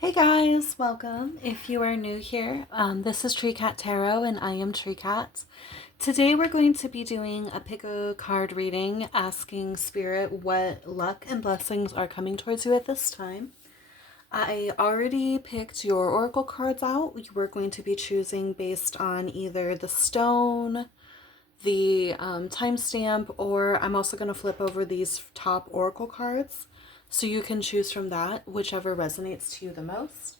Hey guys, welcome. If you are new here, this is Tree Cat Tarot and I am Tree Cat. Today we're going to be doing a pick a card reading, asking Spirit what luck and blessings are coming towards you at this time. I already picked your oracle cards out. We're going to be choosing based on either the stone, the timestamp, or I'm also going to flip over these top oracle cards so you can choose from that, whichever resonates to you the most.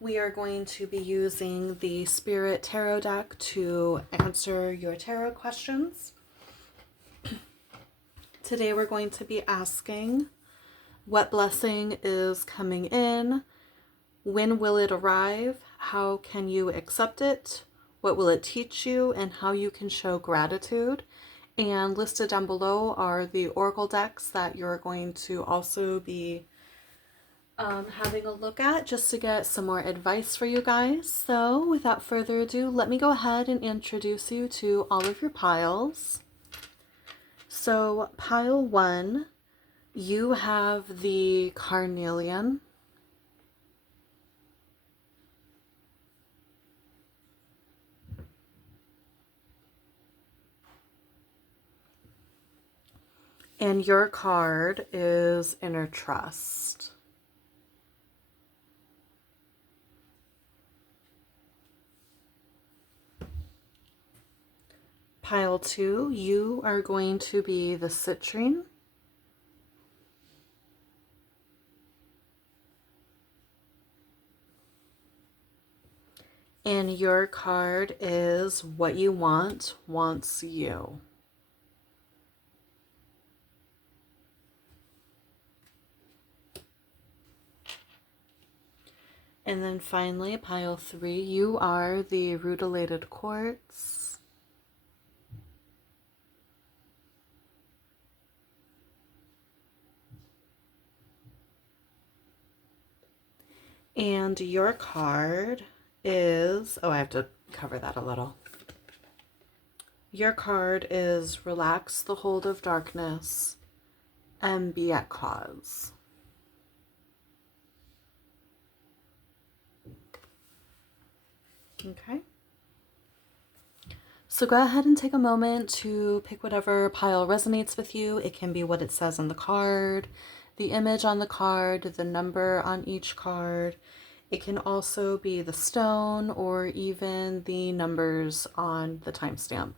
We are going to be using the Spirit Tarot deck to answer your tarot questions. Today we're going to be asking what blessing is coming in, when will it arrive, how can you accept it, what will it teach you, and how you can show gratitude. And listed down below are the oracle decks that you're going to also be having a look at just to get some more advice for you guys. So without further ado, let me go ahead and introduce you to all of your piles. So pile 1, you have the carnelian. And your card is Inner Trust. Pile 2, you are going to be the citrine. And your card is What You Want Wants You. And then finally, pile 3, you are the rutilated quartz. And your card is, I have to cover that a little. Your card is Relax the Hold of Darkness and Be at Cause. Okay. So go ahead and take a moment to pick whatever pile resonates with you. It can be what it says on the card, the image on the card, the number on each card. It can also be the stone or even the numbers on the timestamp.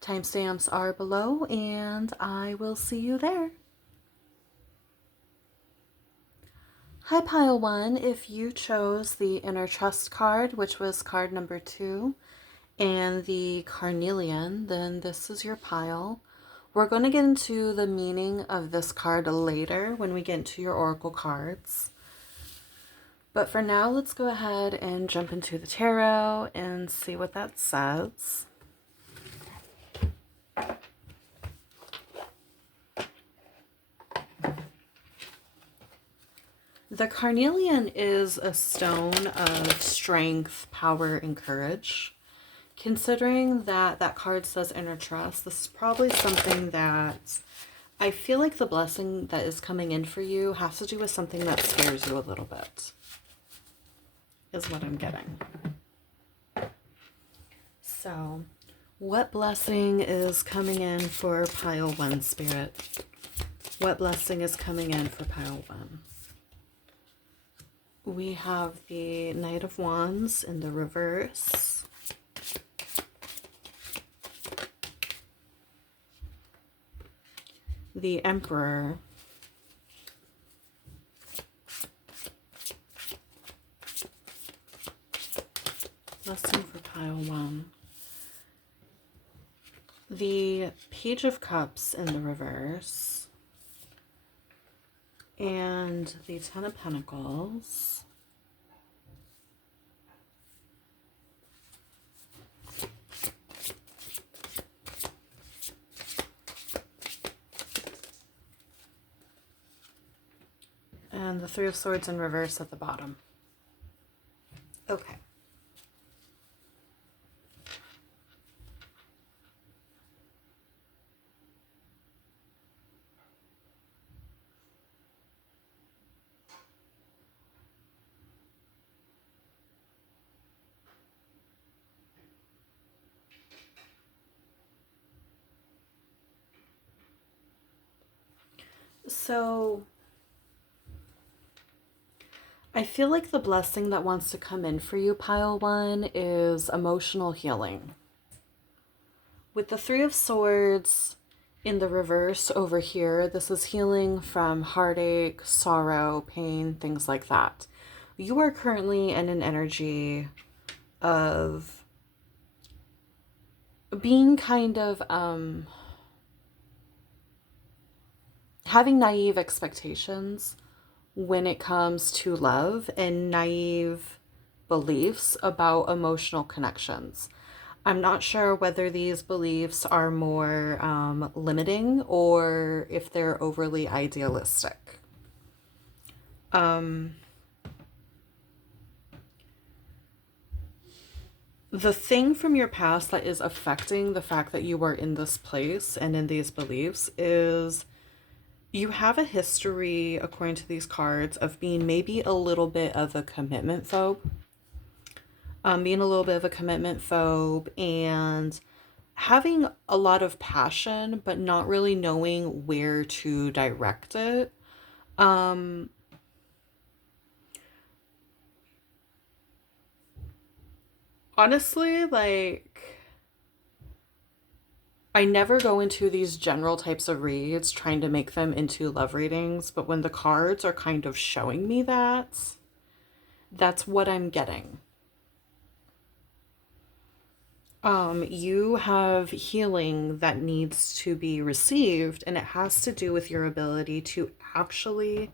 Timestamps are below and I will see you there. Hi pile 1, if you chose the Inner Trust card, which was card number 2, and the carnelian, then this is your pile. We're going to get into the meaning of this card later when we get into your oracle cards. But for now, let's go ahead and jump into the tarot and see what that says. The carnelian is a stone of strength, power, and courage. Considering that that card says Inner Trust, this is probably something that I feel like the blessing that is coming in for you has to do with something that scares you a little bit, is what I'm getting. So, what blessing is coming in for pile 1, Spirit? What blessing is coming in for pile 1? We have the Knight of Wands in the reverse. The Emperor. Blessing for pile 1. The Page of Cups in the reverse. And the Ten of Pentacles. And the Three of Swords in reverse at the bottom. Okay. So I feel like the blessing that wants to come in for you, pile one, is emotional healing. With the Three of Swords in the reverse over here, this is healing from heartache, sorrow, pain, things like that. You are currently in an energy of being kind of having naive expectations when it comes to love and naive beliefs about emotional connections. I'm not sure whether these beliefs are more limiting or if they're overly idealistic. The thing from your past that is affecting the fact that you are in this place and in these beliefs is you have a history, according to these cards, of being maybe a little bit of a commitment phobe. Being a little bit of a commitment phobe and having a lot of passion, but not really knowing where to direct it. Honestly, like, I never go into these general types of reads trying to make them into love readings, but when the cards are kind of showing me that, that's what I'm getting. You have healing that needs to be received, and it has to do with your ability to actually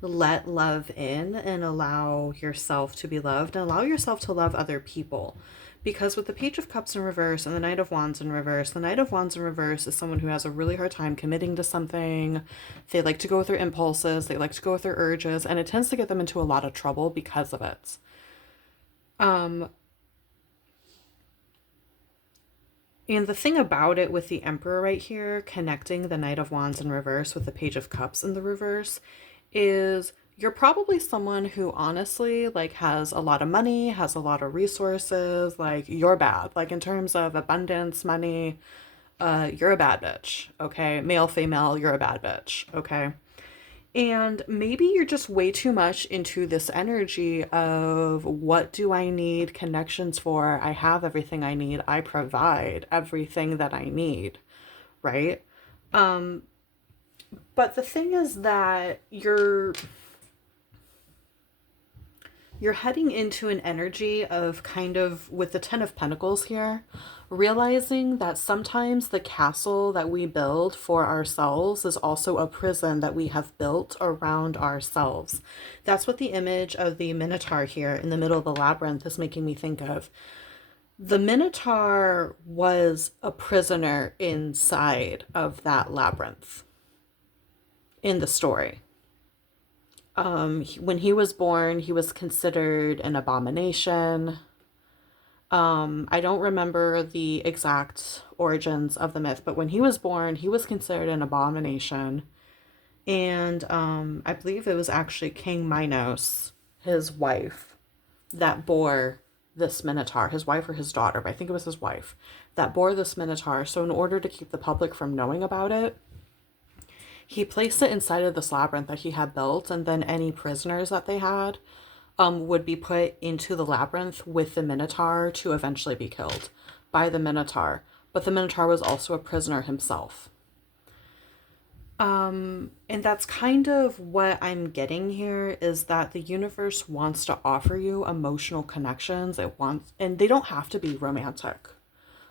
let love in and allow yourself to be loved and allow yourself to love other people. Because with the Page of Cups in reverse and the Knight of Wands in reverse, the Knight of Wands in reverse is someone who has a really hard time committing to something. They like to go with their impulses, they like to go with their urges, and it tends to get them into a lot of trouble because of it. And the thing about it with the Emperor right here, connecting the Knight of Wands in reverse with the Page of Cups in the reverse, is you're probably someone who honestly like has a lot of money, has a lot of resources, like you're bad. Like in terms of abundance, money, you're a bad bitch, okay? Male, female, you're a bad bitch, okay? And maybe you're just way too much into this energy of what do I need connections for? I have everything I need. I provide everything that I need, right? But the thing is that you're heading into an energy of kind of with the 10 of Pentacles here, realizing that sometimes the castle that we build for ourselves is also a prison that we have built around ourselves. That's what the image of the Minotaur here in the middle of the labyrinth is making me think of. The Minotaur was a prisoner inside of that labyrinth in the story. When he was born, he was considered an abomination. I don't remember the exact origins of the myth, but when he was born, he was considered an abomination. And I believe it was actually King Minos, his wife, that bore this Minotaur, his wife or his daughter, but I think it was his wife, that bore this Minotaur. So in order to keep the public from knowing about it, he placed it inside of this labyrinth that he had built, and then any prisoners that they had would be put into the labyrinth with the Minotaur to eventually be killed by the Minotaur. But the Minotaur was also a prisoner himself. And that's kind of what I'm getting here, is that the universe wants to offer you emotional connections. It wants, and they don't have to be romantic.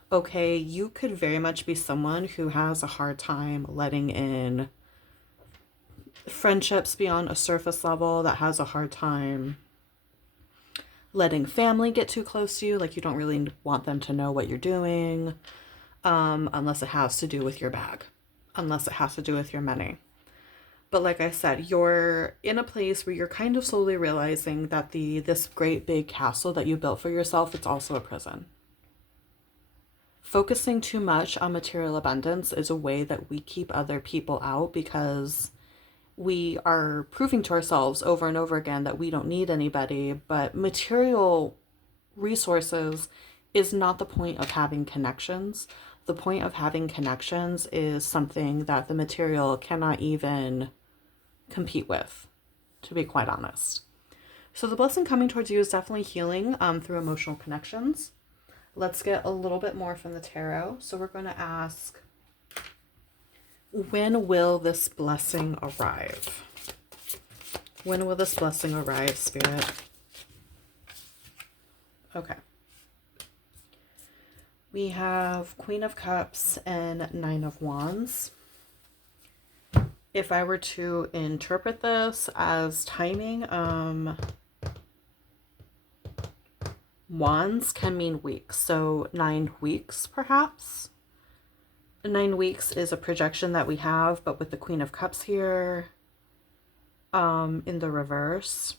Okay, you could very much be someone who has a hard time letting in friendships beyond a surface level, that has a hard time letting family get too close to you. Like you don't really want them to know what you're doing, unless it has to do with your bag, unless it has to do with your money. But like I said, you're in a place where you're kind of slowly realizing that this great big castle that you built for yourself, it's also a prison. Focusing too much on material abundance is a way that we keep other people out, because we are proving to ourselves over and over again that we don't need anybody. But material resources is not the point of having connections. The point of having connections is something that the material cannot even compete with, to be quite honest. So the blessing coming towards you is definitely healing through emotional connections. Let's get a little bit more from the tarot. So we're going to ask, when will this blessing arrive? When will this blessing arrive, Spirit? Okay. We have Queen of Cups and Nine of Wands. If I were to interpret this as timing, Wands can mean weeks. So 9 weeks, perhaps. 9 weeks is a projection that we have, but with the Queen of Cups here, in the reverse.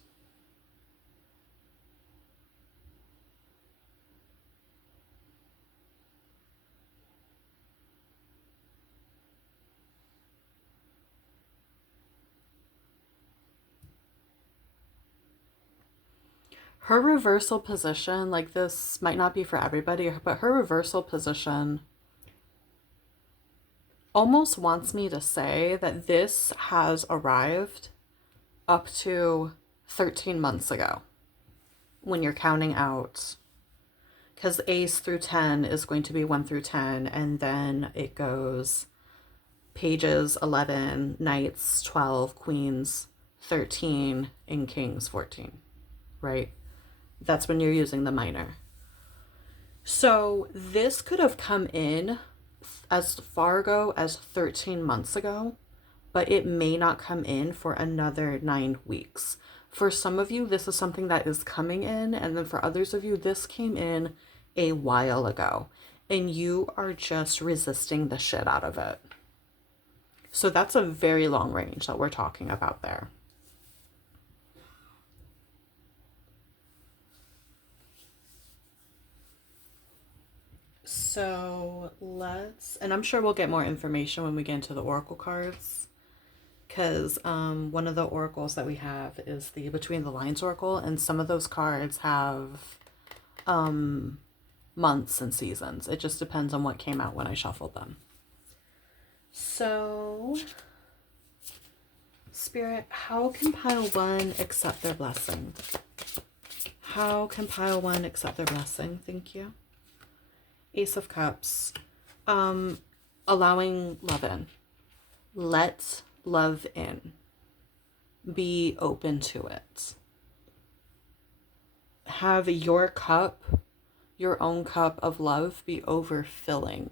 Her reversal position, like this might not be for everybody, but her reversal position almost wants me to say that this has arrived up to 13 months ago when you're counting out, because ace through 10 is going to be 1 through 10, and then it goes pages 11, knights 12, queens 13, and kings 14, right? That's when you're using the minor. So this could have come in as far ago as 13 months ago, but it may not come in for another 9 weeks. For some of you, this is something that is coming in, and then for others of you, this came in a while ago, and you are just resisting the shit out of it. So that's a very long range that we're talking about there. So let's, and I'm sure we'll get more information when we get into the oracle cards, because one of the oracles that we have is the Between the Lines oracle, and some of those cards have months and seasons. It just depends on what came out when I shuffled them. So, Spirit, how can pile one accept their blessing? How can pile one accept their blessing? Thank you. Ace of Cups. Allowing love in. Let love in. Be open to it. Have your cup, your own cup of love, be overfilling.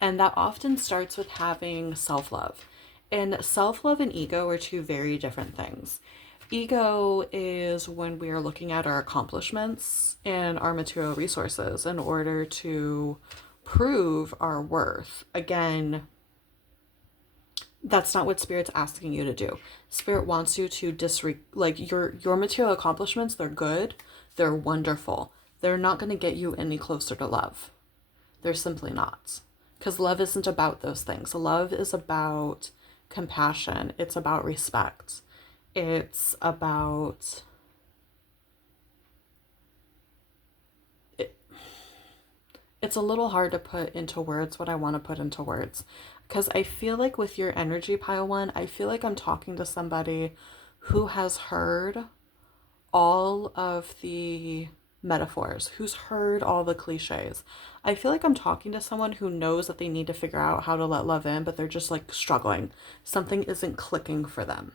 And that often starts with having self-love. And self-love and ego are two very different things. Ego is when we are looking at our accomplishments and our material resources in order to prove our worth. Again, that's not what Spirit's asking you to do. Spirit wants you to like your material accomplishments, they're good, they're wonderful. They're not going to get you any closer to love. They're simply not. Because love isn't about those things. Love is about compassion. It's about respect. It's about it's a little hard to put into words what I want to put into words, because I feel like with your energy, pile one, I feel like I'm talking to somebody who has heard all of the metaphors, who's heard all the cliches. I feel like I'm talking to someone who knows that they need to figure out how to let love in, but they're just like struggling. Something isn't clicking for them.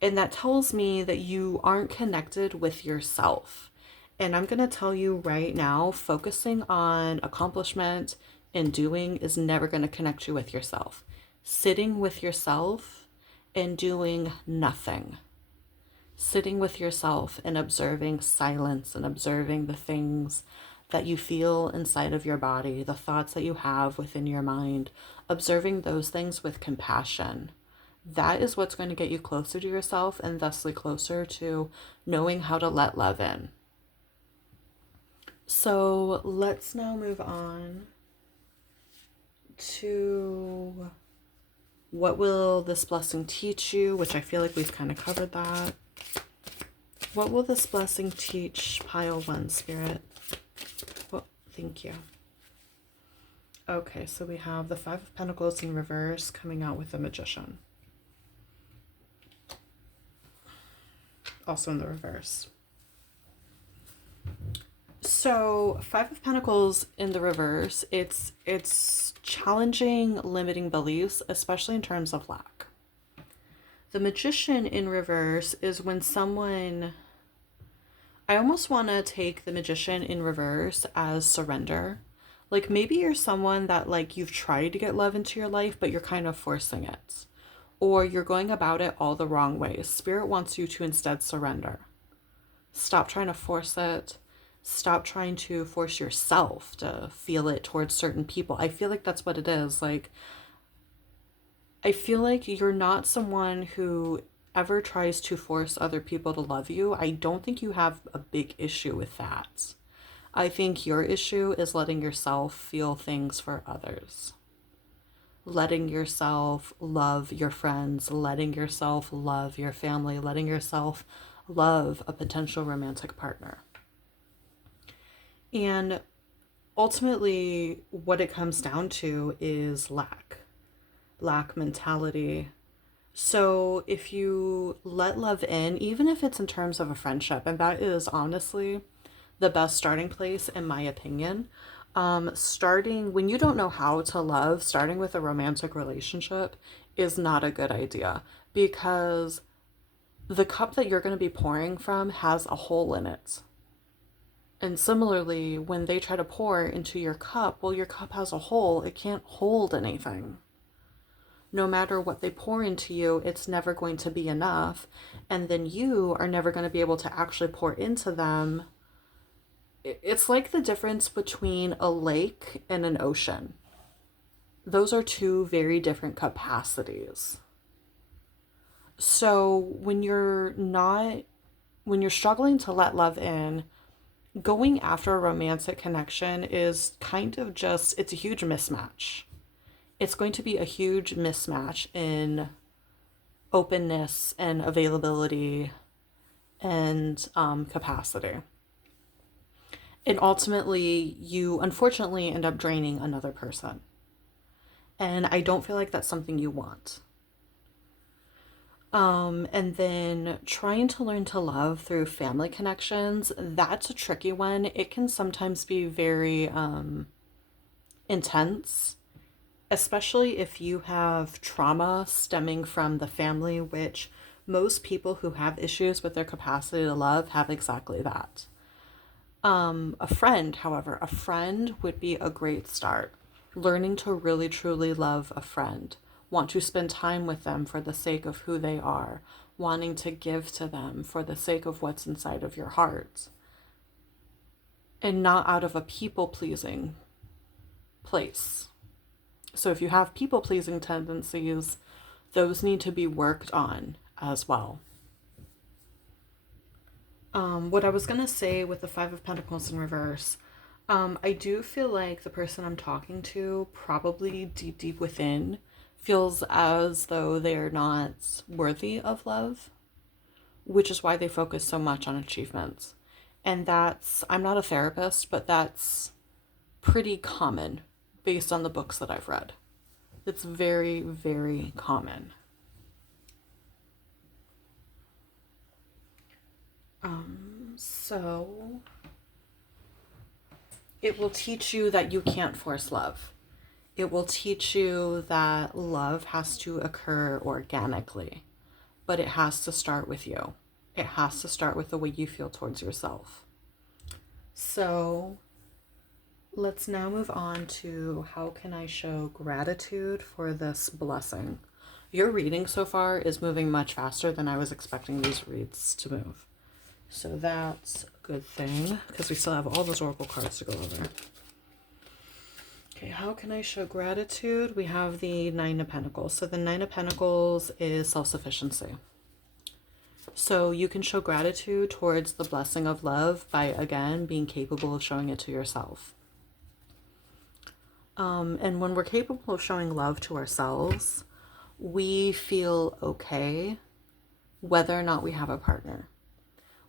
And that tells me that you aren't connected with yourself. And I'm going to tell you right now, focusing on accomplishment and doing is never going to connect you with yourself. Sitting with yourself and doing nothing. Sitting with yourself and observing silence and observing the things that you feel inside of your body, the thoughts that you have within your mind, observing those things with compassion. That is what's going to get you closer to yourself and thusly closer to knowing how to let love in. So let's now move on to what will this blessing teach you, which I feel like we've kind of covered that. What will this blessing teach pile one, Spirit? Well, thank you. Okay, so we have the Five of Pentacles in reverse coming out with the Magician. also in the reverse. So, Five of Pentacles in the reverse, it's challenging limiting beliefs, especially in terms of lack. The Magician in reverse is when someone, I almost want to take the Magician in reverse as surrender. Like maybe you're someone that like you've tried to get love into your life, but you're kind of forcing it. Or you're going about it all the wrong ways. Spirit wants you to instead surrender. Stop trying to force it. Stop trying to force yourself to feel it towards certain people. I feel like that's what it is. Like, I feel like you're not someone who ever tries to force other people to love you. I don't think you have a big issue with that. I think your issue is letting yourself feel things for others. Letting yourself love your friends, letting yourself love your family, letting yourself love a potential romantic partner. And ultimately, what it comes down to is lack mentality. So if you let love in, even if it's in terms of a friendship, and that is honestly the best starting place, in my opinion. Starting when you don't know how to love, starting with a romantic relationship is not a good idea, because the cup that you're going to be pouring from has a hole in it. And similarly, when they try to pour into your cup, well, your cup has a hole. It can't hold anything. No matter what they pour into you, it's never going to be enough. And then you are never going to be able to actually pour into them. It's like the difference between a lake and an ocean. Those are two very different capacities. So when you're struggling to let love in, going after a romantic connection is kind of just, it's a huge mismatch. It's going to be a huge mismatch in openness and availability and capacity. And ultimately, you unfortunately end up draining another person. And I don't feel like that's something you want. And then trying to learn to love through family connections, that's a tricky one. It can sometimes be very intense, especially if you have trauma stemming from the family, which most people who have issues with their capacity to love have exactly that. A friend, however, a friend would be a great start. Learning to really truly love a friend, want to spend time with them for the sake of who they are, wanting to give to them for the sake of what's inside of your heart, and not out of a people-pleasing place. So if you have people-pleasing tendencies, those need to be worked on as well. What I was going to say with the Five of Pentacles in reverse, I do feel like the person I'm talking to probably deep within feels as though they're not worthy of love, which is why they focus so much on achievements. And that's, I'm not a therapist, but that's pretty common based on the books that I've read. It's very, very common. So it will teach you that you can't force love. It will teach you that love has to occur organically, but it has to start with you. It has to start with the way you feel towards yourself. So let's now move on to how can I show gratitude for this blessing. Your reading so far is moving much faster than I was expecting these reads to move. So that's a good thing, because we still have all those oracle cards to go over. Okay, how can I show gratitude? We have the Nine of Pentacles. So the Nine of Pentacles is self-sufficiency. So you can show gratitude towards the blessing of love by, again, being capable of showing it to yourself. And when we're capable of showing love to ourselves, we feel okay whether or not we have a partner.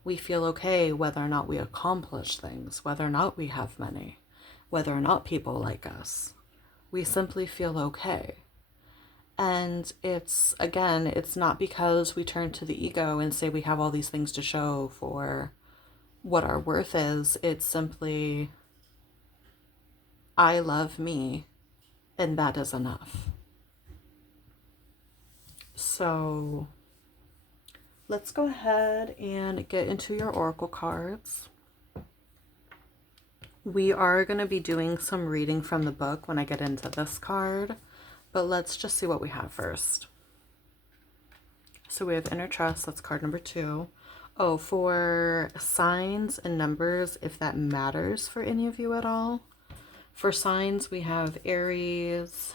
We feel okay whether or not we accomplish things, whether or not we have money, whether or not people like us. We simply feel okay. And it's, again, it's not because we turn to the ego and say we have all these things to show for what our worth is. It's simply, I love me, and that is enough. So let's go ahead and get into your oracle cards. We are going to be doing some reading from the book when I get into this card, but let's just see what we have first. So we have inner trust, that's card number 2. Oh, for signs and numbers, if that matters for any of you at all. For signs, we have Aries.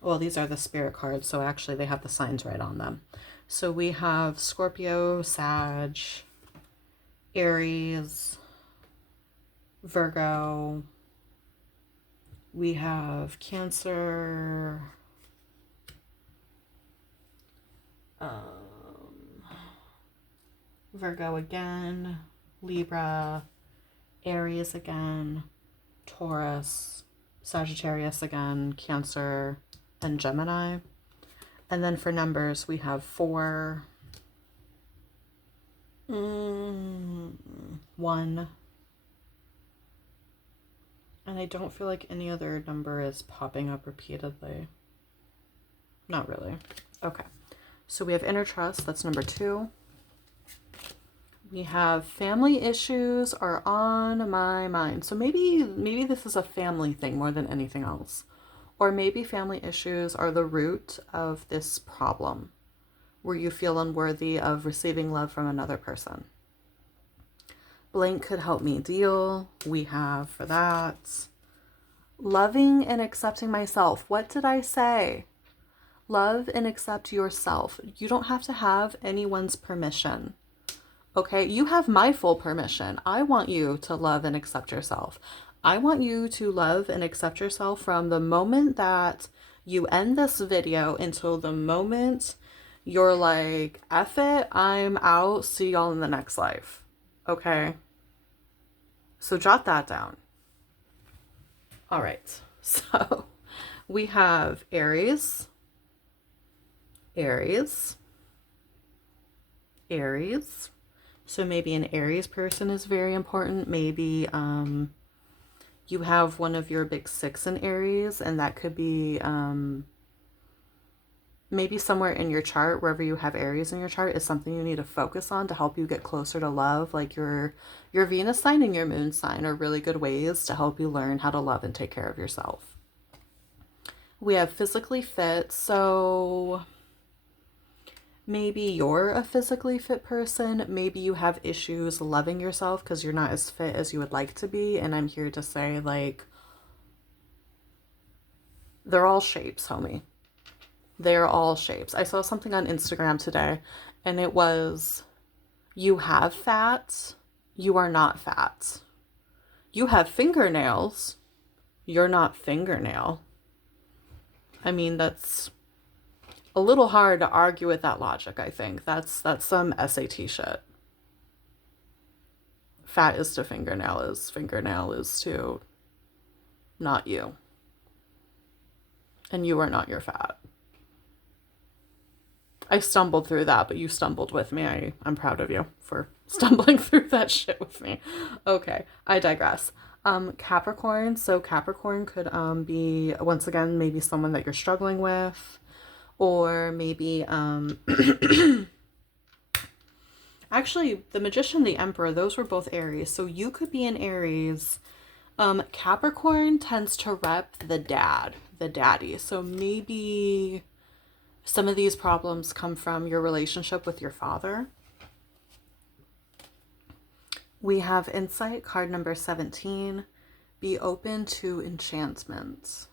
Well, these are the spirit cards, so actually they have the signs right on them. So we have Scorpio, Sag, Aries, Virgo. We have Cancer, Virgo again, Libra, Aries again, Taurus, Sagittarius again, Cancer, and Gemini. And then for numbers, we have 4, 1, and I don't feel like any other number is popping up repeatedly. Not really. Okay. So we have inner trust, that's number 2. We have family issues are on my mind. So maybe this is a family thing more than anything else. Or maybe family issues are the root of this problem where you feel unworthy of receiving love from another person. Blank could help me deal. We have for that. Loving and accepting myself. What did I say? Love and accept yourself. You don't have to have anyone's permission. Okay, you have my full permission. I want you to love and accept yourself. I want you to love and accept yourself from the moment that you end this video until the moment you're like, F it, I'm out, see y'all in the next life. Okay? So jot that down. All right, so we have Aries, Aries, Aries. So maybe an Aries person is very important. Maybe you have one of your big 6 in Aries, and that could be maybe somewhere in your chart, wherever you have Aries in your chart, is something you need to focus on to help you get closer to love. Like your Venus sign and your moon sign are really good ways to help you learn how to love and take care of yourself. We have physically fit, so maybe you're a physically fit person. Maybe you have issues loving yourself because you're not as fit as you would like to be. And I'm here to say, like, they're all shapes, homie. They're all shapes. I saw something on Instagram today, and it was, you have fat, you are not fat. You have fingernails, you're not fingernail. I mean, that's a little hard to argue with that logic, I think. That's some SAT shit. Fat is to fingernail is to not you. And you are not your fat. I stumbled through that, but you stumbled with me. I'm proud of you for stumbling through that shit with me. Okay, I digress. Capricorn. So Capricorn could be, once again, maybe someone that you're struggling with. Or maybe, actually, the Magician, the Emperor, those were both Aries. So you could be an Aries. Capricorn tends to rep the daddy. So maybe some of these problems come from your relationship with your father. We have Insight, card number 17. Be open to enchantments.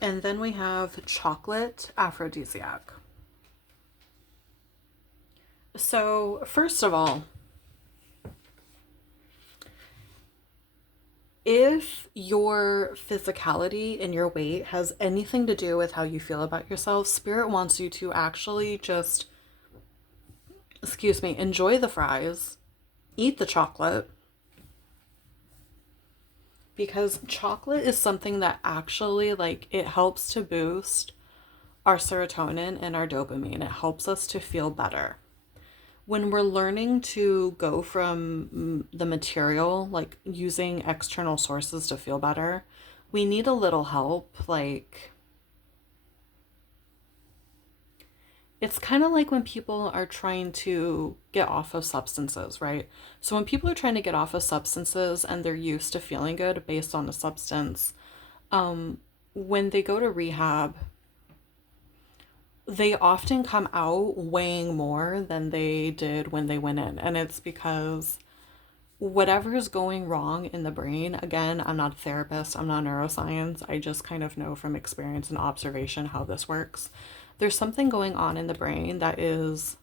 And then we have chocolate, aphrodisiac. So first of all, if your physicality and your weight has anything to do with how you feel about yourself, Spirit wants you to actually just, enjoy the fries, eat the chocolate, because chocolate is something that actually, like, it helps to boost our serotonin and our dopamine. It helps us to feel better. When we're learning to go from the material, like using external sources to feel better, we need a little help. Like, it's kind of like when people are trying to get off of substances, right? So when people are trying to get off of substances and they're used to feeling good based on a substance, when they go to rehab, they often come out weighing more than they did when they went in. And it's because whatever is going wrong in the brain, again, I'm not a therapist, I'm not neuroscience, I just kind of know from experience and observation how this works. There's something going on in the brain that is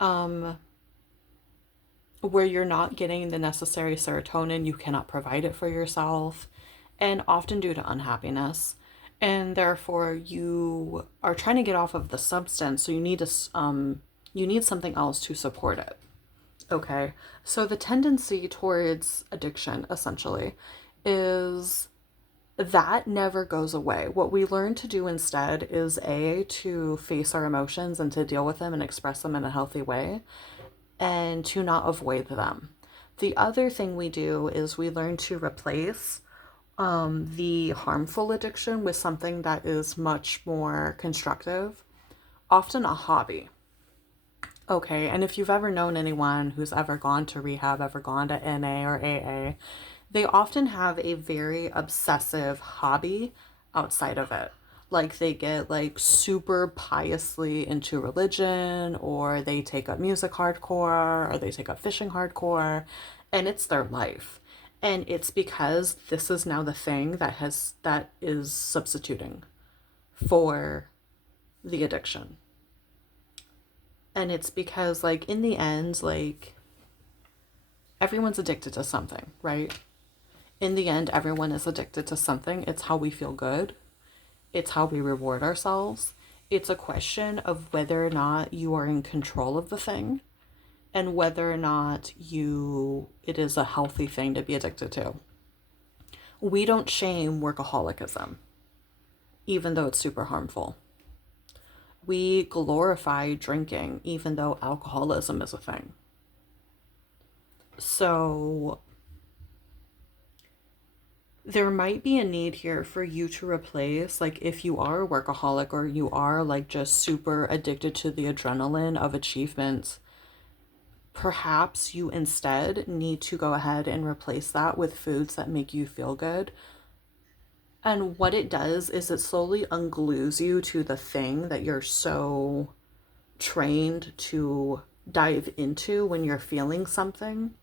where you're not getting the necessary serotonin, you cannot provide it for yourself, and often due to unhappiness. And therefore you are trying to get off of the substance, so you need something else to support it. Okay, so the tendency towards addiction essentially is that never goes away. What we learn to do instead is to face our emotions and to deal with them and express them in a healthy way and to not avoid them. The other thing we do is we learn to replace the harmful addiction with something that is much more constructive, often a hobby. Okay, and if you've ever known anyone who's ever gone to rehab, ever gone to NA or AA, they often have a very obsessive hobby outside of it. Like they get like super piously into religion, or they take up music hardcore, or they take up fishing hardcore, and it's their life. And it's because this is now the thing that is substituting for the addiction. And it's because, like, in the end, like, everyone's addicted to something, right? In the end, everyone is addicted to something. It's how we feel good. It's how we reward ourselves. It's a question of whether or not you are in control of the thing and whether or not it is a healthy thing to be addicted to. We don't shame workaholicism, even though it's super harmful. We glorify drinking, even though alcoholism is a thing. So there might be a need here for you to replace, like, if you are a workaholic or you are like just super addicted to the adrenaline of achievement, perhaps you instead need to go ahead and replace that with foods that make you feel good. And what it does is it slowly unglues you to the thing that you're so trained to dive into when you're feeling something.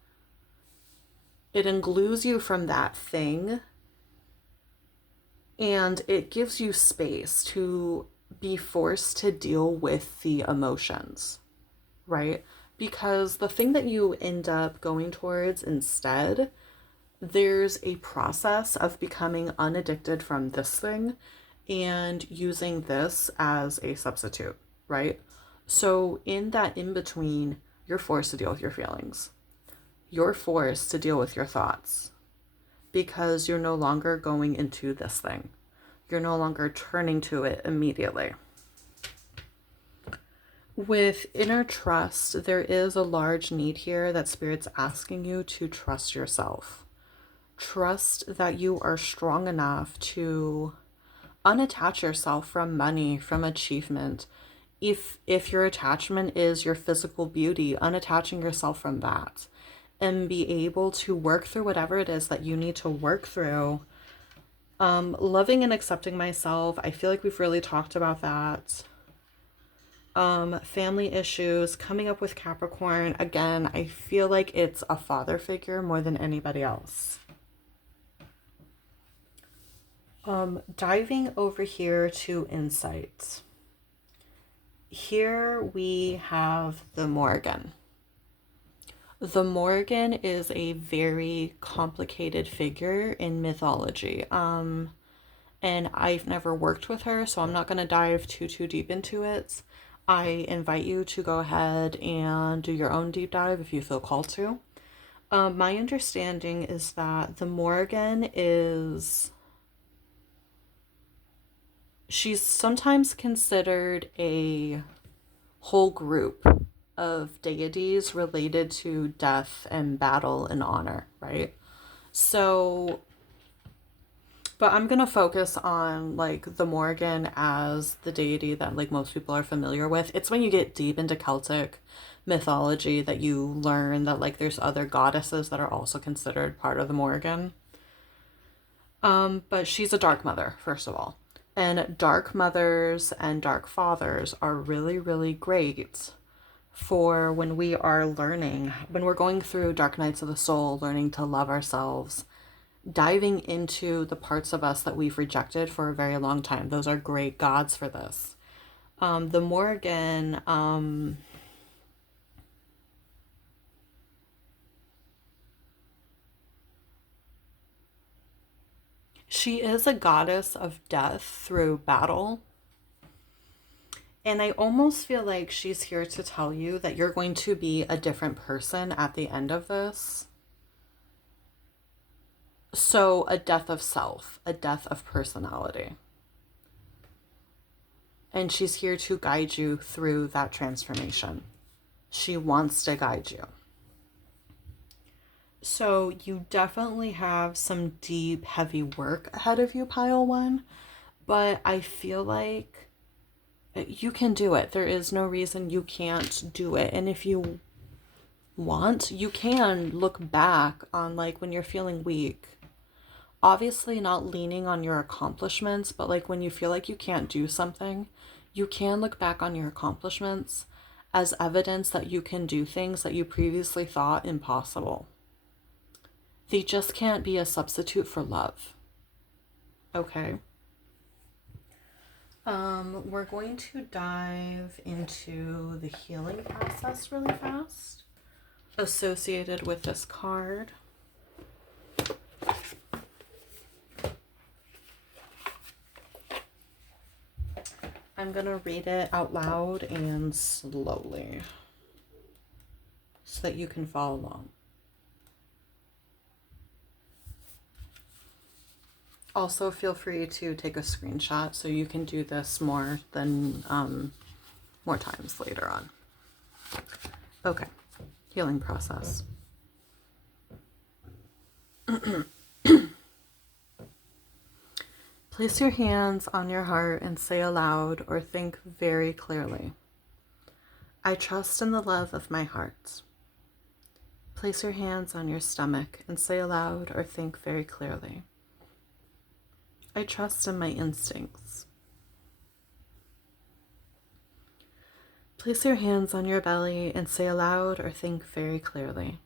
It unglues you from that thing, and it gives you space to be forced to deal with the emotions, right? Because the thing that you end up going towards instead, there's a process of becoming unaddicted from this thing and using this as a substitute, right? So in that in between, you're forced to deal with your feelings. You're forced to deal with your thoughts because you're no longer going into this thing. You're no longer turning to it immediately. With inner trust, there is a large need here that Spirit's asking you to trust yourself. Trust that you are strong enough to unattach yourself from money, from achievement. If your attachment is your physical beauty, unattaching yourself from that and be able to work through whatever it is that you need to work through. Loving and accepting myself. I feel like we've really talked about that. Family issues, coming up with Capricorn. Again, I feel like it's a father figure more than anybody else. Diving over here to insights. Here we have the Morrigan. The Morrigan is a very complicated figure in mythology. And I've never worked with her, so I'm not going to dive too deep into it. I invite you to go ahead and do your own deep dive if you feel called to. My understanding is that the Morrigan she's sometimes considered a whole group of deities related to death and battle and honor, right? So, but I'm gonna focus on like the Morrigan as the deity that like most people are familiar with. It's when you get deep into Celtic mythology that you learn that like there's other goddesses that are also considered part of the Morrigan. But she's a dark mother, first of all. And dark mothers and dark fathers are really, really great for when we are learning, when we're going through dark nights of the soul, learning to love ourselves, diving into the parts of us that we've rejected for a very long time. Those are great gods for this. The Morrigan, she is a goddess of death through battle. And I almost feel like she's here to tell you that you're going to be a different person at the end of this. So, a death of self, a death of personality. And she's here to guide you through that transformation. She wants to guide you. So, you definitely have some deep, heavy work ahead of you, pile one. But I feel like you can do it. There is no reason you can't do it. And if you want, you can look back on like when you're feeling weak. Obviously not leaning on your accomplishments, but like when you feel like you can't do something, you can look back on your accomplishments as evidence that you can do things that you previously thought impossible. They just can't be a substitute for love. Okay. We're going to dive into the healing process really fast associated with this card. I'm going to read it out loud and slowly so that you can follow along. Also, feel free to take a screenshot so you can do this more times later on. Okay, healing process. Place your hands on your heart and say aloud or think very clearly, I trust in the love of my heart. Place your hands on your stomach and say aloud or think very clearly, I trust in my instincts. Place your hands on your belly and say aloud or think very clearly,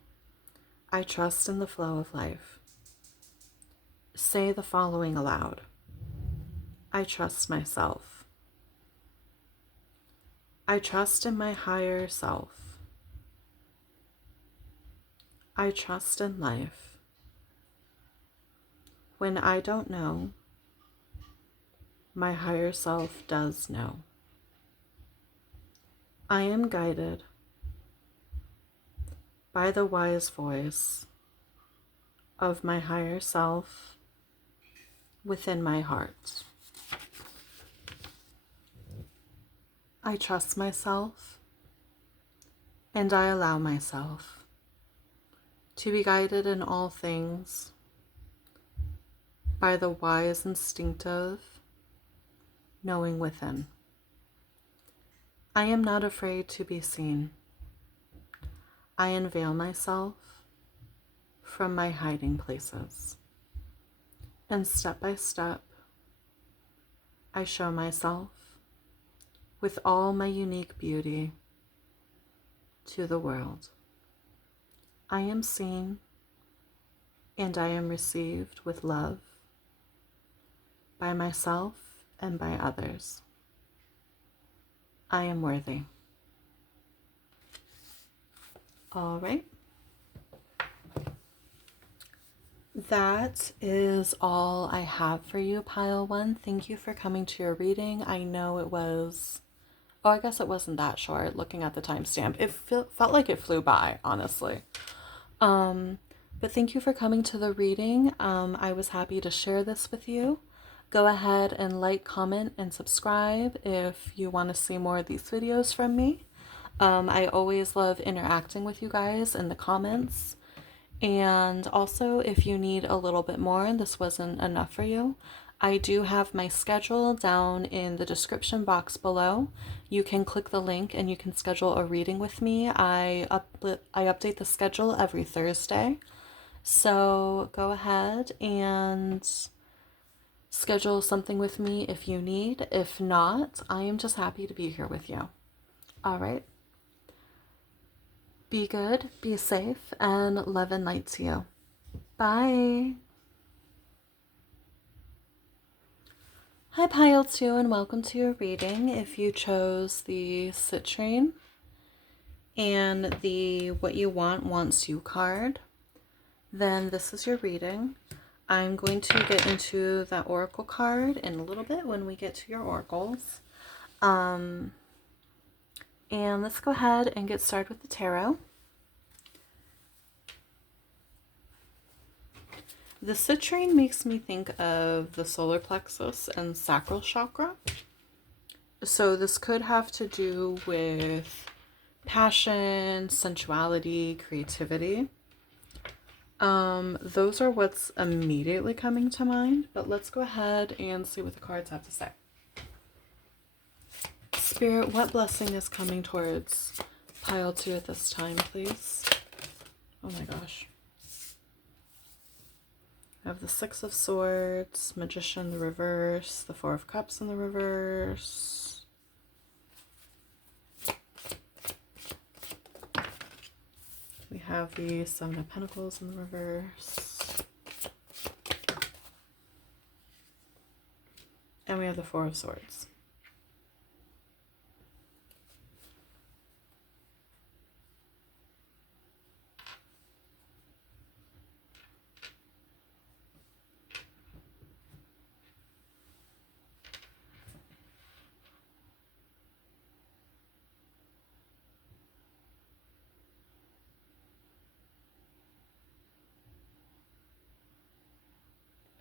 I trust in the flow of life. Say the following aloud. I trust myself. I trust in my higher self. I trust in life. When I don't know, my higher self does know. I am guided by the wise voice of my higher self within my heart. I trust myself and I allow myself to be guided in all things by the wise, instinctive knowing within. I am not afraid to be seen. I unveil myself from my hiding places. And step by step, I show myself with all my unique beauty to the world. I am seen and I am received with love by myself and by others. I am worthy. All right. That is all I have for you, Pile 1. Thank you for coming to your reading. I know it was... Oh, I guess it wasn't that short, looking at the timestamp. It felt like it flew by, honestly. But thank you for coming to the reading. I was happy to share this with you. Go ahead and like, comment, and subscribe if you want to see more of these videos from me. I always love interacting with you guys in the comments. And also, if you need a little bit more and this wasn't enough for you, I do have my schedule down in the description box below. You can click the link and you can schedule a reading with me. I update the schedule every Thursday. So go ahead and schedule something with me if you need. If not, I am just happy to be here with you. All right. Be good, be safe, and love and light to you. Bye. Hi Pile 2 and welcome to your reading. If you chose the Citrine and the What You Want Wants You card, then this is your reading. I'm going to get into that oracle card in a little bit when we get to your oracles. And let's go ahead and get started with the tarot. The citrine makes me think of the solar plexus and sacral chakra. So this could have to do with passion, sensuality, creativity. Those are what's immediately coming to mind, but let's go ahead and see what the cards have to say. Spirit, what blessing is coming towards pile 2 at this time, please? Oh my gosh. I have the Six of Swords, Magician in the reverse, the Four of Cups in the reverse. We have the Seven of Pentacles in the reverse. And we have the Four of Swords.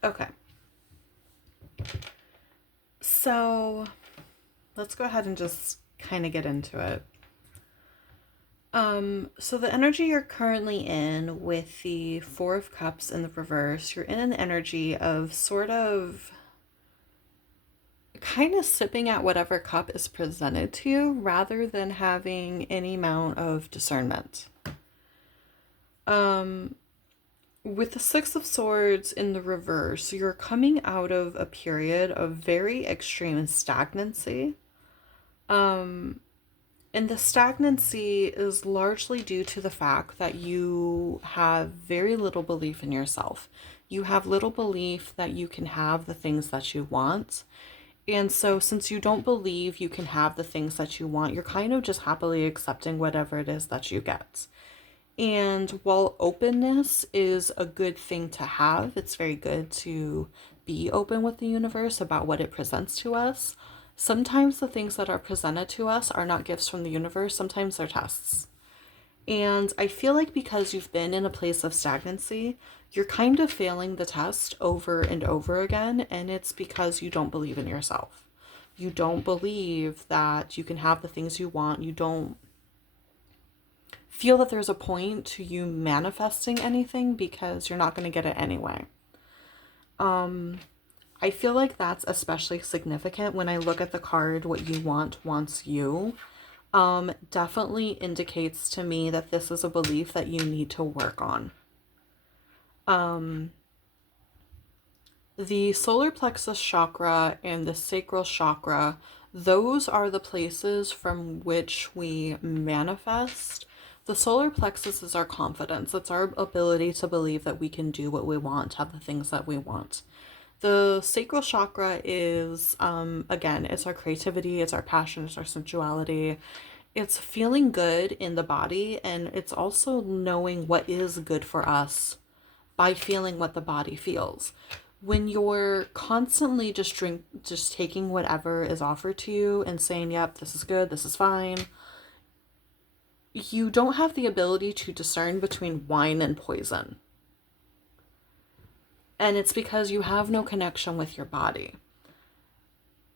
Okay. So let's go ahead and just kind of get into it. So the energy you're currently in with the Four of Cups in the reverse, you're in an energy of sort of kind of sipping at whatever cup is presented to you rather than having any amount of discernment. With the Six of Swords in the reverse, you're coming out of a period of very extreme stagnancy. And the stagnancy is largely due to the fact that you have very little belief in yourself. You have little belief that you can have the things that you want. And so since you don't believe you can have the things that you want, you're kind of just happily accepting whatever it is that you get. And while openness is a good thing to have, it's very good to be open with the universe about what it presents to us. Sometimes the things that are presented to us are not gifts from the universe, sometimes they're tests. And I feel like because you've been in a place of stagnancy, you're kind of failing the test over and over again, and it's because you don't believe in yourself. You don't believe that you can have the things you want. You don't feel that there's a point to you manifesting anything because you're not going to get it anyway. I feel like that's especially significant when I look at the card What You Want Wants You. Definitely indicates to me that this is a belief that you need to work on. The solar plexus chakra and the sacral chakra, those are the places from which we manifest. The solar plexus is our confidence. It's our ability to believe that we can do what we want, have the things that we want. The sacral chakra is, again, it's our creativity, it's our passion, it's our sensuality. It's feeling good in the body, and it's also knowing what is good for us by feeling what the body feels. When you're constantly just taking whatever is offered to you and saying, yep, this is good, this is fine, you don't have the ability to discern between wine and poison. And it's because you have no connection with your body.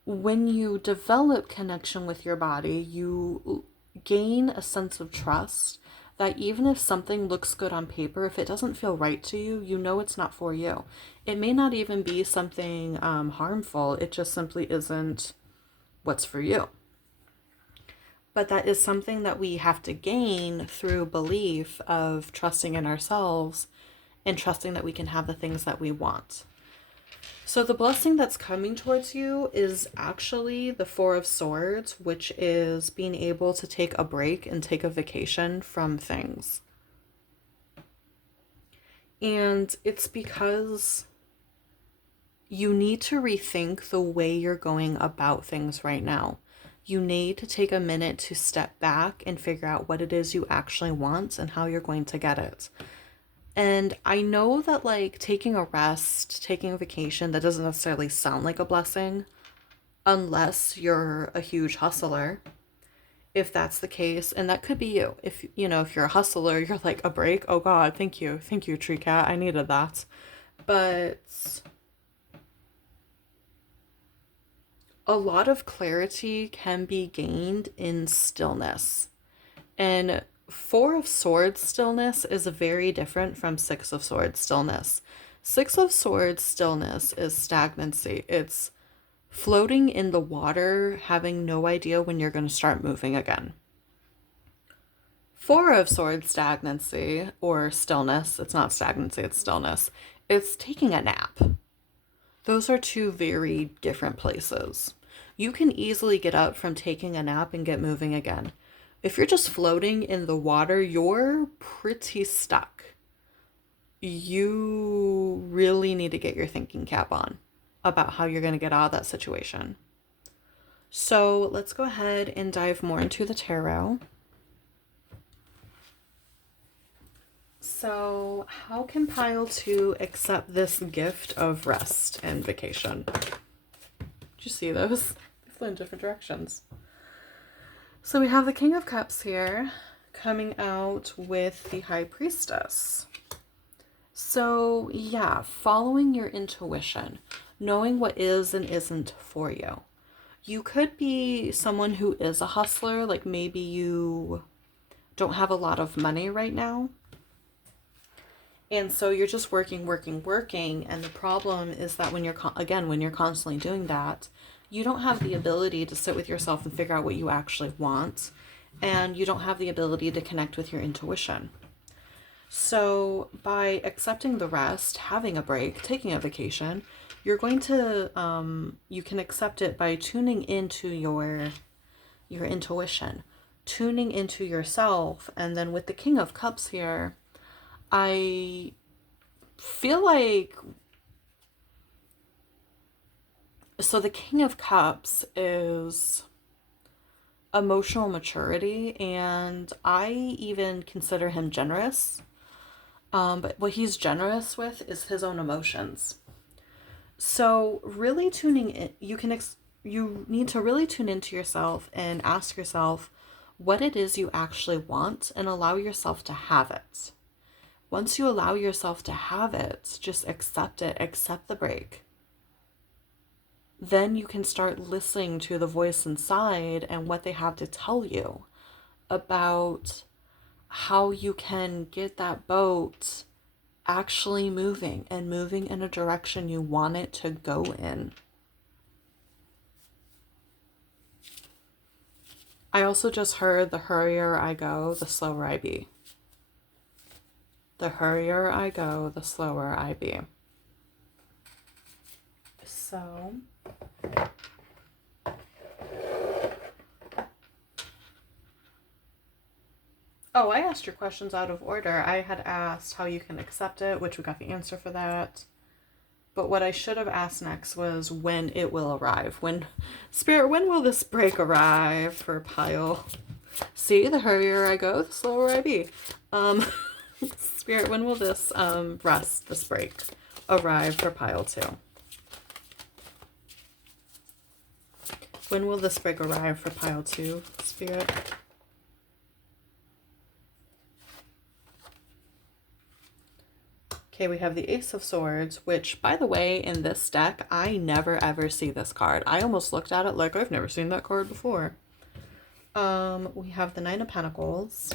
When you develop connection with your body, you gain a sense of trust that even if something looks good on paper, if it doesn't feel right to you, you know it's not for you. It may not even be something harmful. It just simply isn't what's for you. But that is something that we have to gain through belief of trusting in ourselves and trusting that we can have the things that we want. So the blessing that's coming towards you is actually the Four of Swords, which is being able to take a break and take a vacation from things. And it's because you need to rethink the way you're going about things right now. You need to take a minute to step back and figure out what it is you actually want and how you're going to get it. And I know that like taking a rest, taking a vacation, that doesn't necessarily sound like a blessing unless you're a huge hustler. If that's the case, and that could be you. If you're a hustler, you're like, a break. Oh God, thank you. Thank you, Tree Cat. I needed that. But a lot of clarity can be gained in stillness. And Four of Swords stillness is very different from Six of Swords stillness. Six of Swords stillness is stagnancy. It's floating in the water, having no idea when you're going to start moving again. Four of Swords stagnancy or stillness, it's not stagnancy, it's stillness. It's taking a nap. Those are two very different places. You can easily get up from taking a nap and get moving again. If you're just floating in the water, you're pretty stuck. You really need to get your thinking cap on about how you're going to get out of that situation. So let's go ahead and dive more into the tarot. So how can pile 2 accept this gift of rest and vacation? Did you see those? They flew in different directions. So we have the King of Cups here coming out with the High Priestess. So yeah, following your intuition, knowing what is and isn't for you. You could be someone who is a hustler, like maybe you don't have a lot of money right now. And so you're just working. And the problem is that when you're constantly doing that, you don't have the ability to sit with yourself and figure out what you actually want. And you don't have the ability to connect with your intuition. So by accepting the rest, having a break, taking a vacation, you're going to, you can accept it by tuning into your intuition, tuning into yourself. And then with the King of Cups here, I feel like, so the King of Cups is emotional maturity, and I even consider him generous. But what he's generous with is his own emotions. So really tuning in, you need to really tune into yourself and ask yourself what it is you actually want and allow yourself to have it. Once you allow yourself to have it, just accept it, accept the break. Then you can start listening to the voice inside and what they have to tell you about how you can get that boat actually moving and moving in a direction you want it to go in. I also just heard the hurrier I go, the slower I be. The hurrier I go, the slower I be. So, oh, I asked your questions out of order. I had asked how you can accept it, which we got the answer for that. But what I should have asked next was when it will arrive. Spirit, when will this break arrive for pile? See, the hurrier I go, the slower I be. Spirit, when will this rest, this break, arrive for pile 2? When will this break arrive for pile 2, Spirit? Okay, we have the Ace of Swords, which, by the way, in this deck, I never ever see this card. I almost looked at it like I've never seen that card before. We have the Nine of Pentacles.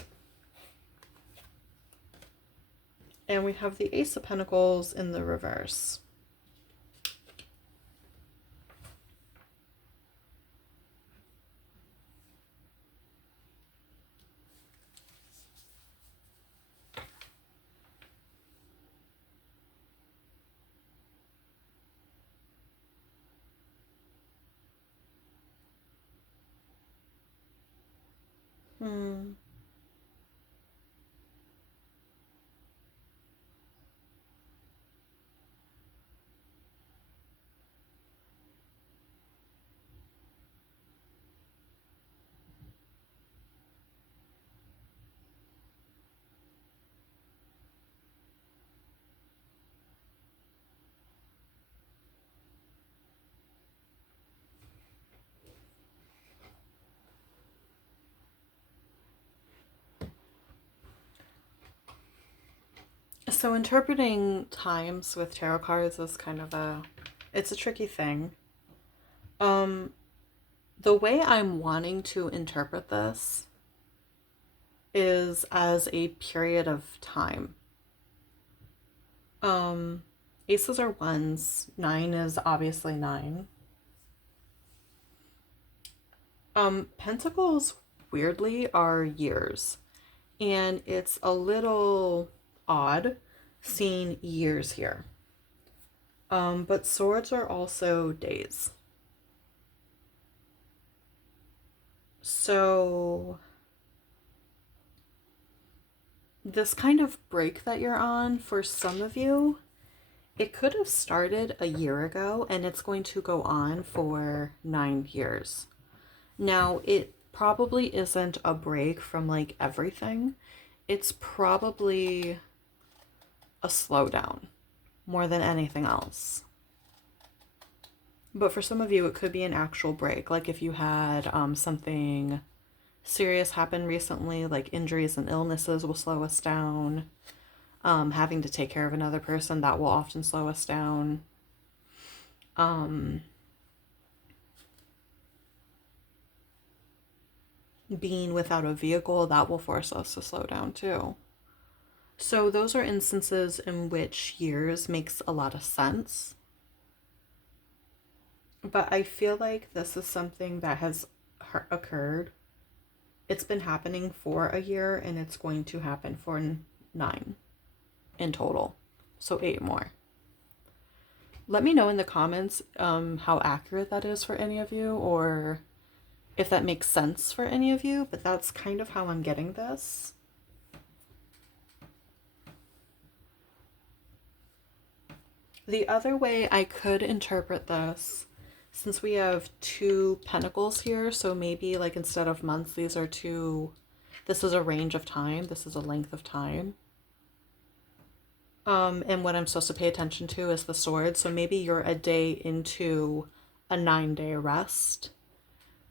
And we have the Ace of Pentacles in the reverse. So interpreting times with tarot cards is kind of it's a tricky thing. The way I'm wanting to interpret this is as a period of time. Aces are ones. 9 is obviously 9. Pentacles, weirdly, are years. And it's a little odd seeing years here. But swords are also days. So this kind of break that you're on, for some of you, it could have started a year ago and it's going to go on for 9 years. Now, it probably isn't a break from like everything. It's probably a slowdown more than anything else. But for some of you, it could be an actual break. Like if you had something serious happen recently, like injuries and illnesses will slow us down. Having to take care of another person, that will often slow us down. Being without a vehicle, that will force us to slow down too. So those are instances in which years makes a lot of sense. But I feel like this is something that has occurred. It's been happening for a year and it's going to happen for 9 in total. So 8 more. Let me know in the comments how accurate that is for any of you, or if that makes sense for any of you, but that's kind of how I'm getting this. The other way I could interpret this, since we have 2 pentacles here, so maybe like instead of months, these are 2, this is a range of time, this is a length of time. And what I'm supposed to pay attention to is the sword, so maybe you're a day into a 9-day rest.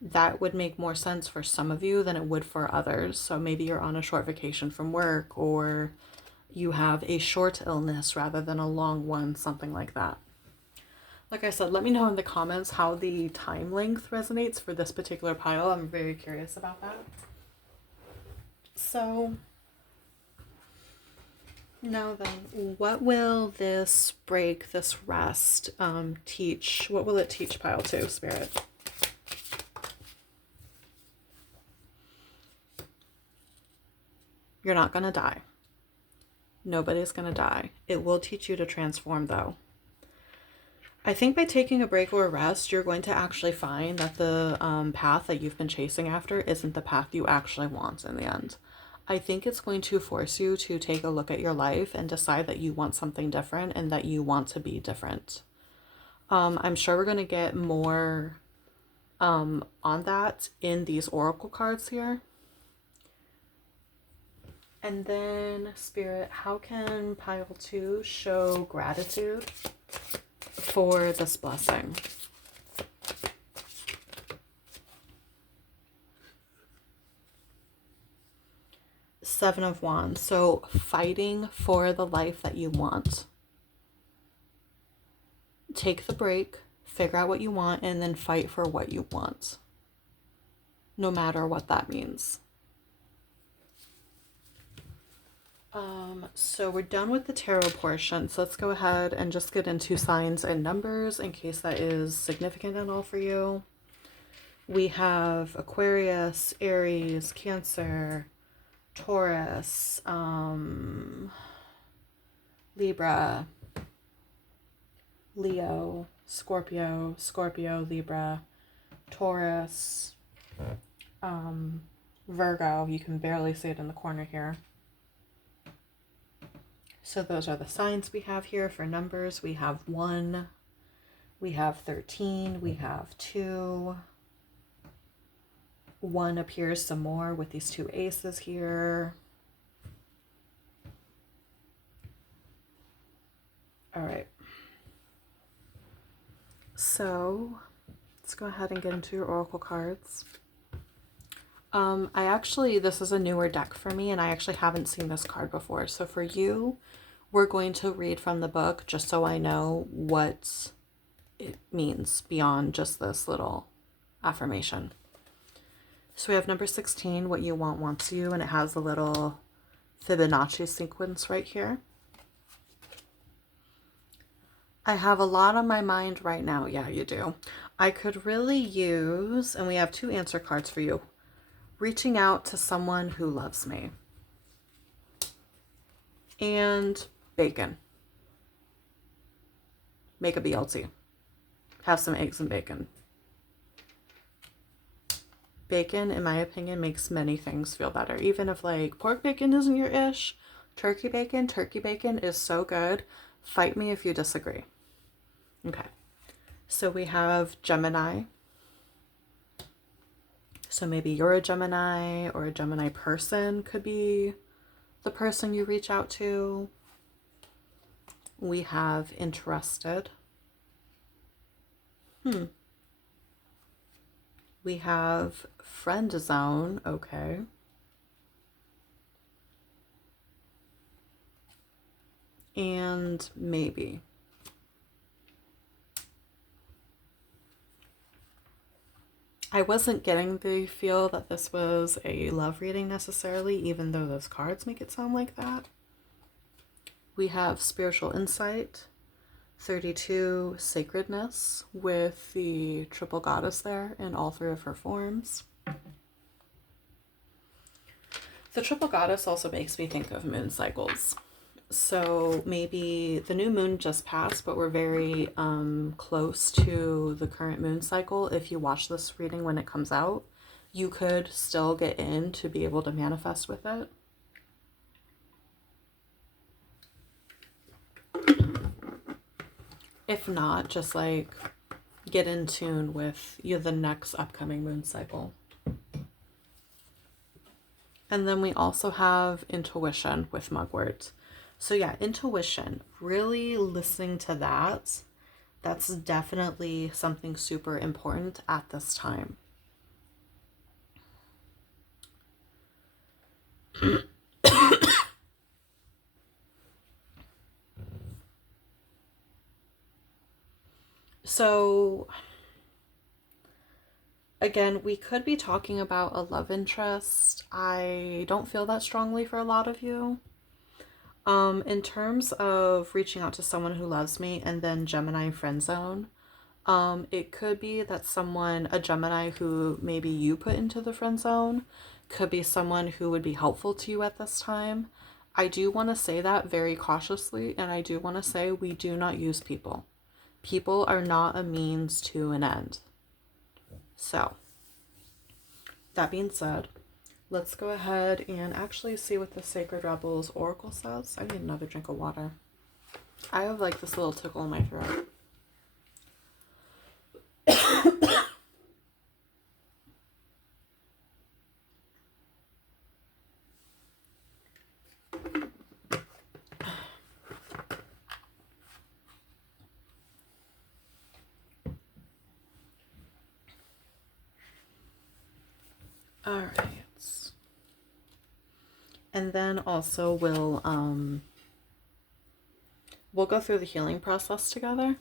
That would make more sense for some of you than it would for others. So maybe you're on a short vacation from work, or you have a short illness rather than a long one, something like that. Like I said, let me know in the comments how the time length resonates for this particular pile. I'm very curious about that. So now then, what will this break, this rest, teach? What will it teach pile 2, Spirit? You're not going to die. Nobody's going to die. It will teach you to transform, though. I think by taking a break or a rest, you're going to actually find that the path that you've been chasing after isn't the path you actually want in the end. I think it's going to force you to take a look at your life and decide that you want something different and that you want to be different. I'm sure we're going to get more on that in these oracle cards here. And then, Spirit, how can pile 2 show gratitude for this blessing? Seven of Wands. So fighting for the life that you want. Take the break, figure out what you want, and then fight for what you want. No matter what that means. So we're done with the tarot portion. So let's go ahead and just get into signs and numbers in case that is significant at all for you. We have Aquarius, Aries, Cancer, Taurus, Libra, Leo, Scorpio, Libra, Taurus, Virgo. You can barely see it in the corner here. So those are the signs we have here for numbers. We have 1, we have 13, we have 2. 1 appears some more with these 2 aces here. All right. So let's go ahead and get into your oracle cards. This is a newer deck for me, and I actually haven't seen this card before. So for you, we're going to read from the book just so I know what it means beyond just this little affirmation. So we have number 16, what you want wants you, and it has a little Fibonacci sequence right here. I have a lot on my mind right now. Yeah, you do. I could really use, and we have 2 answer cards for you, reaching out to someone who loves me. And bacon. Make a BLT. Have some eggs and bacon. Bacon, in my opinion, makes many things feel better. Even if like pork bacon isn't your ish, turkey bacon is so good. Fight me if you disagree. Okay. So we have Gemini. So maybe you're a Gemini, or a Gemini person could be the person you reach out to. We have interested. We have friend zone. Okay. And maybe. I wasn't getting the feel that this was a love reading necessarily, even though those cards make it sound like that. We have spiritual insight, 32, sacredness, with the triple goddess there in all 3 of her forms. The triple goddess also makes me think of moon cycles. So maybe the new moon just passed, but we're very close to the current moon cycle. If you watch this reading when it comes out, you could still get in to be able to manifest with it. If not, just like get in tune with the next upcoming moon cycle. And then we also have intuition with mugwort. So yeah, intuition, really listening to that. That's definitely something super important at this time. So again, we could be talking about a love interest. I don't feel that strongly for a lot of you. In terms of reaching out to someone who loves me and then Gemini friend zone, it could be that someone, a Gemini who maybe you put into the friend zone, could be someone who would be helpful to you at this time. I do want to say that very cautiously, and I do want to say we do not use people. People are not a means to an end. So, that being said, let's go ahead and actually see what the Sacred Rebels Oracle says. I need another drink of water. I have like this little tickle in my throat. All right. And then also we'll go through the healing process together,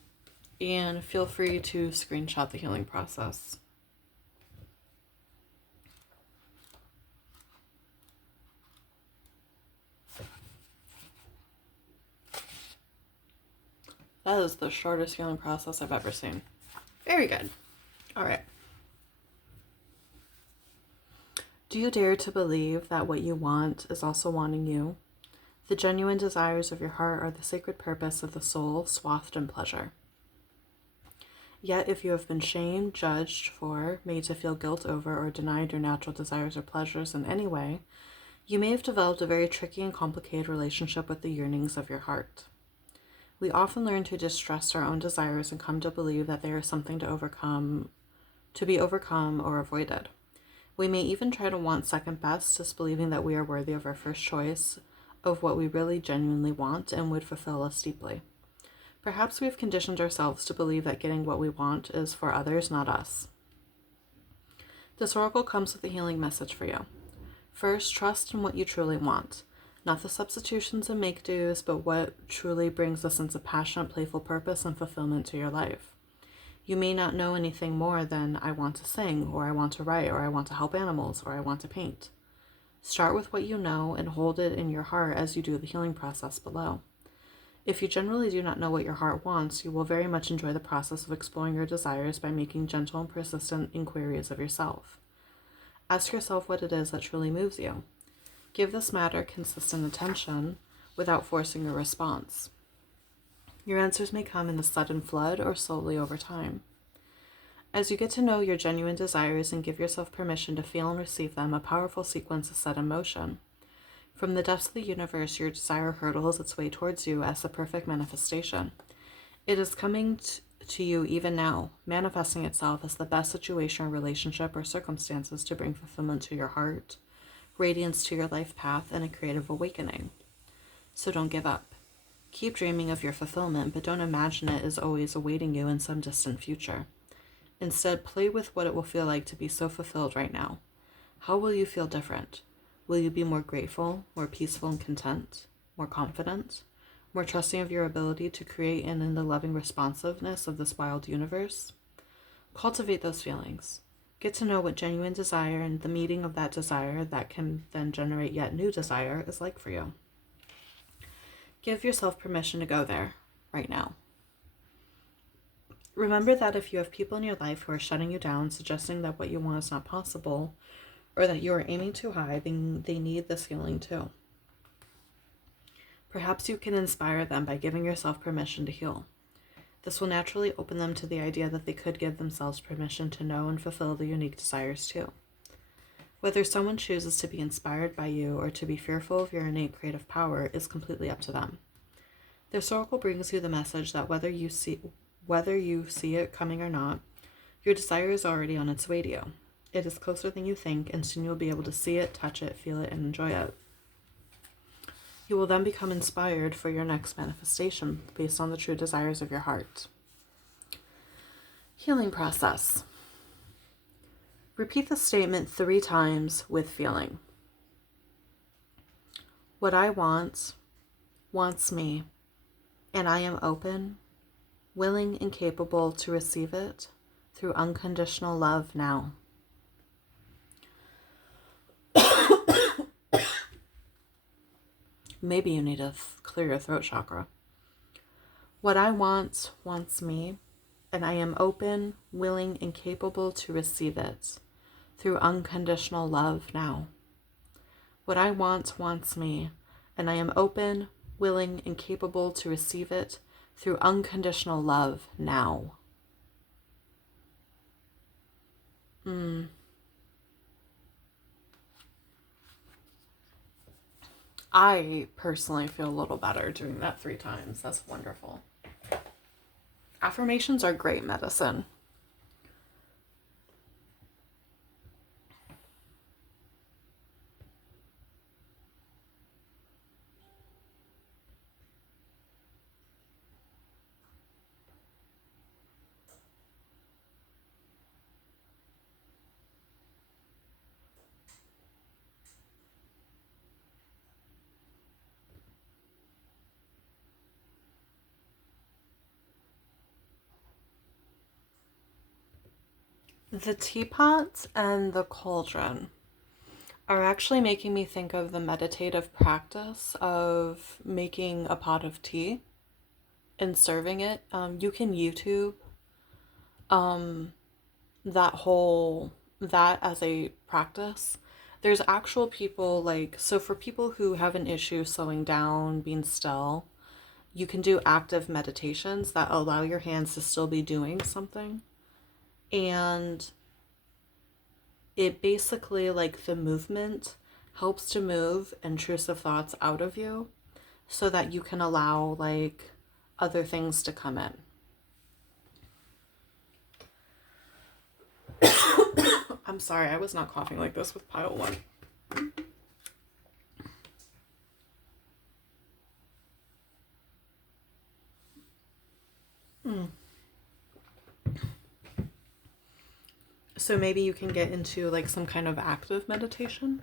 and feel free to screenshot the healing process. That is the shortest healing process I've ever seen. Very good. All right. Do you dare to believe that what you want is also wanting you? The genuine desires of your heart are the sacred purpose of the soul, swathed in pleasure. Yet if you have been shamed, judged for, made to feel guilt over, or denied your natural desires or pleasures in any way, you may have developed a very tricky and complicated relationship with the yearnings of your heart. We often learn to distrust our own desires and come to believe that they are something to be overcome or avoided. We may even try to want second best, disbelieving that we are worthy of our first choice of what we really genuinely want and would fulfill us deeply. Perhaps we have conditioned ourselves to believe that getting what we want is for others, not us. This oracle comes with a healing message for you. First, trust in what you truly want. Not the substitutions and make-dos, but what truly brings a sense of passionate, playful purpose and fulfillment to your life. You may not know anything more than I want to sing, or I want to write, or I want to help animals, or I want to paint. Start with what you know and hold it in your heart as you do the healing process below. If you generally do not know what your heart wants, you will very much enjoy the process of exploring your desires by making gentle and persistent inquiries of yourself. Ask yourself what it is that truly moves you. Give this matter consistent attention without forcing a response. Your answers may come in a sudden flood or slowly over time. As you get to know your genuine desires and give yourself permission to feel and receive them, a powerful sequence is set in motion. From the depths of the universe, your desire hurtles its way towards you as the perfect manifestation. It is coming to you even now, manifesting itself as the best situation or relationship or circumstances to bring fulfillment to your heart, radiance to your life path, and a creative awakening. So don't give up. Keep dreaming of your fulfillment, but don't imagine it is always awaiting you in some distant future. Instead, play with what it will feel like to be so fulfilled right now. How will you feel different? Will you be more grateful, more peaceful and content, more confident, more trusting of your ability to create and in the loving responsiveness of this wild universe? Cultivate those feelings. Get to know what genuine desire and the meeting of that desire that can then generate yet new desire is like for you. Give yourself permission to go there right now. Remember that if you have people in your life who are shutting you down, suggesting that what you want is not possible, or that you are aiming too high, then they need this healing too. Perhaps you can inspire them by giving yourself permission to heal. This will naturally open them to the idea that they could give themselves permission to know and fulfill the unique desires too. Whether someone chooses to be inspired by you or to be fearful of your innate creative power is completely up to them. This oracle brings you the message that whether you see it coming or not, your desire is already on its way to you. It is closer than you think, and soon you'll be able to see it, touch it, feel it, and enjoy it. You will then become inspired for your next manifestation based on the true desires of your heart. Healing process. Repeat the statement 3 times with feeling. What I want wants me, and I am open, willing, and capable to receive it through unconditional love now. Maybe you need to clear your throat chakra. What I want wants me, and I am open, willing, and capable to receive it through unconditional love now. What I want wants me, and I am open, willing, and capable to receive it through unconditional love now. I personally feel a little better doing that 3 times. That's wonderful. Affirmations are great medicine. The teapot and the cauldron are actually making me think of the meditative practice of making a pot of tea and serving it. You can YouTube um, that as a practice. There's actual people like, so for people who have an issue slowing down, being still, you can do active meditations that allow your hands to still be doing something. And it basically, like, the movement helps to move intrusive thoughts out of you so that you can allow, like, other things to come in. I'm sorry, I was not coughing like this with pile one. So maybe you can get into like some kind of active meditation.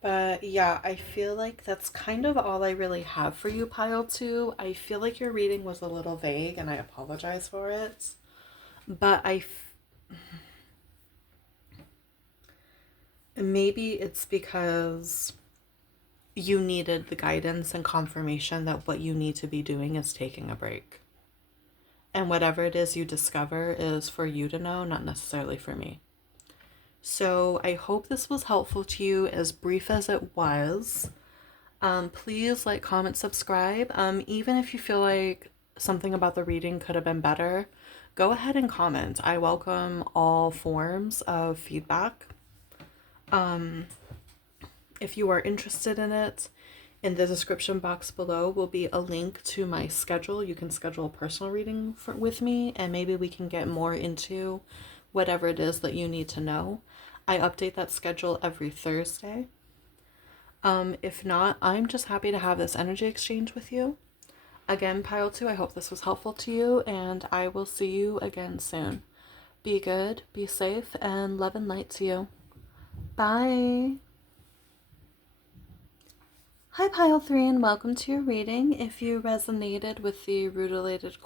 But yeah, I feel like that's kind of all I really have for you, pile two. I feel like your reading was a little vague and I apologize for it. But maybe it's because you needed the guidance and confirmation that what you need to be doing is taking a break. And whatever it is you discover is for you to know, not necessarily for me. So I hope this was helpful to you, as brief as it was. Please like, comment, subscribe. Even if you feel like something about the reading could have been better, go ahead and comment. I welcome all forms of feedback. If you are interested in it, in the description box below will be a link to my schedule. You can schedule a personal reading with me, and maybe we can get more into whatever it is that you need to know. I update that schedule every Thursday. If not, I'm just happy to have this energy exchange with you. Again, pile two, I hope this was helpful to you, and I will see you again soon. Be good, be safe, and love and light to you. Bye. Hi, pile three, and welcome to your reading. If you resonated with the rutilated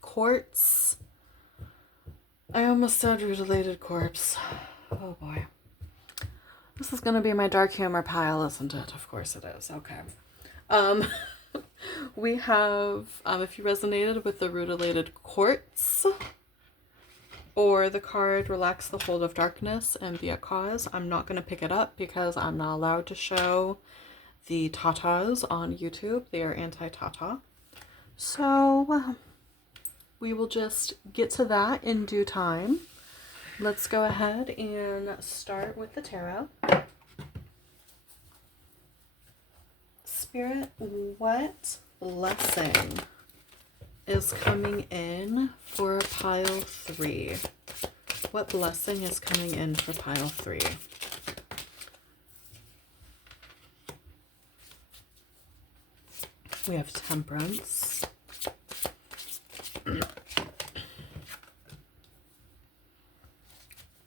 quartz, I almost said rutilated corpse. Oh boy. This is going to be my dark humor pile, isn't it? Of course it is. Okay. We have, if you resonated with the rutilated quartz, or the card Relax the Hold of Darkness and Be a Cause, I'm not going to pick it up because I'm not allowed to show the tatas on YouTube. They are anti-tata. So we will just get to that in due time. Let's go ahead and start with the tarot. Spirit, what blessing is coming in for pile three? What blessing is coming in for pile three? We have Temperance.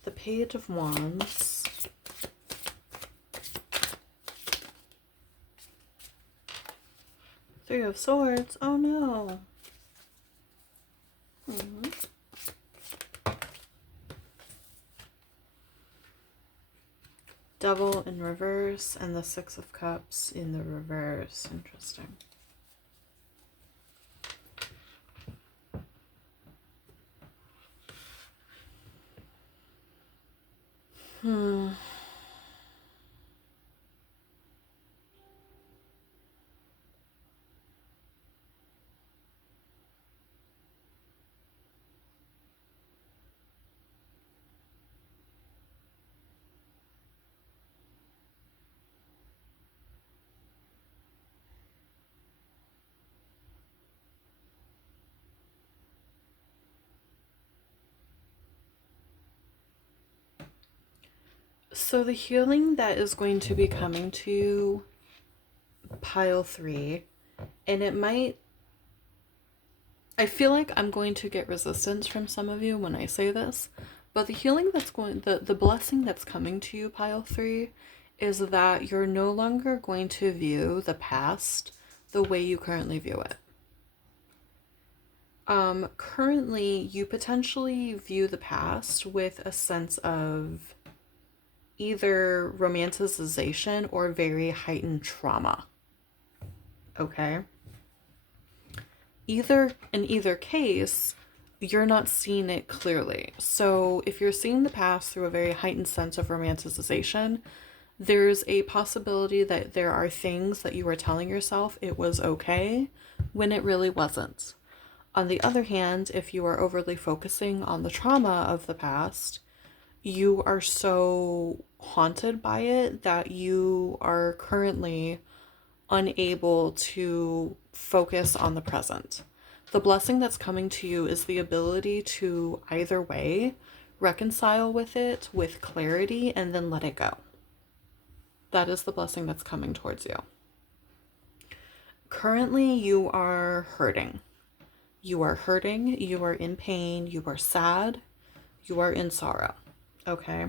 The Page of Wands. Three of Swords. Oh no. Devil in reverse and the Six of Cups in the reverse. Interesting. So the healing that is going to be coming to pile three, and it might, I feel like I'm going to get resistance from some of you when I say this, but the healing that's going, the blessing that's coming to you, pile three, is that you're no longer going to view the past the way you currently view it. Currently, you potentially view the past with a sense of either romanticization or very heightened trauma. Okay? In either case, you're not seeing it clearly. So if you're seeing the past through a very heightened sense of romanticization, there's a possibility that there are things that you were telling yourself it was okay when it really wasn't. On the other hand, if you are overly focusing on the trauma of the past, you are so haunted by it that you are currently unable to focus on the present. The blessing that's coming to you is the ability to either way reconcile with it with clarity and then let it go. That is the blessing that's coming towards you. Currently, you are hurting. You are hurting, you are in pain, you are sad, you are in sorrow. Okay?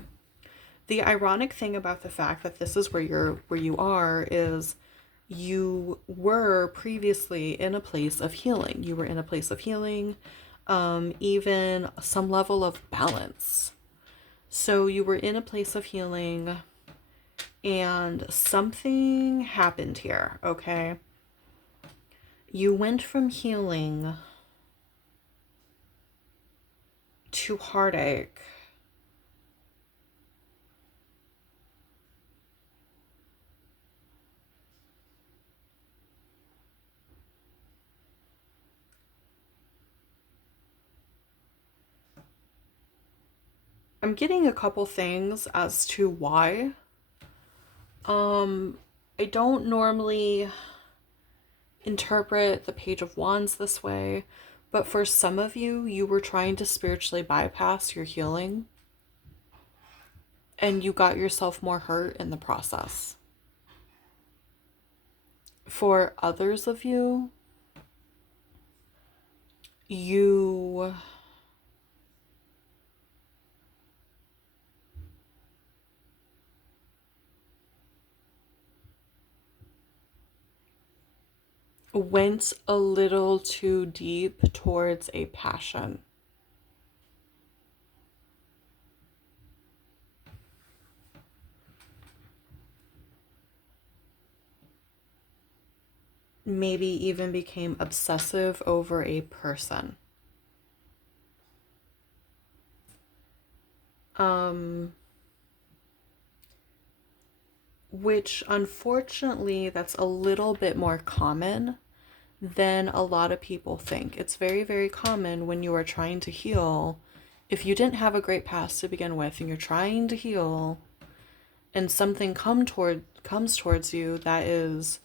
The ironic thing about the fact that this is where you are is you were previously in a place of healing. You were in a place of healing, even some level of balance. So you were in a place of healing and something happened here, okay? You went from healing to heartache. I'm getting a couple things as to why. I don't normally interpret the Page of Wands this way, but for some of you, you were trying to spiritually bypass your healing and you got yourself more hurt in the process. For others of you, you went a little too deep towards a passion. Maybe even became obsessive over a person. Which unfortunately, that's a little bit more common than a lot of people think. It's very, very common when you are trying to heal. If you didn't have a great past to begin with and you're trying to heal and something comes towards you that is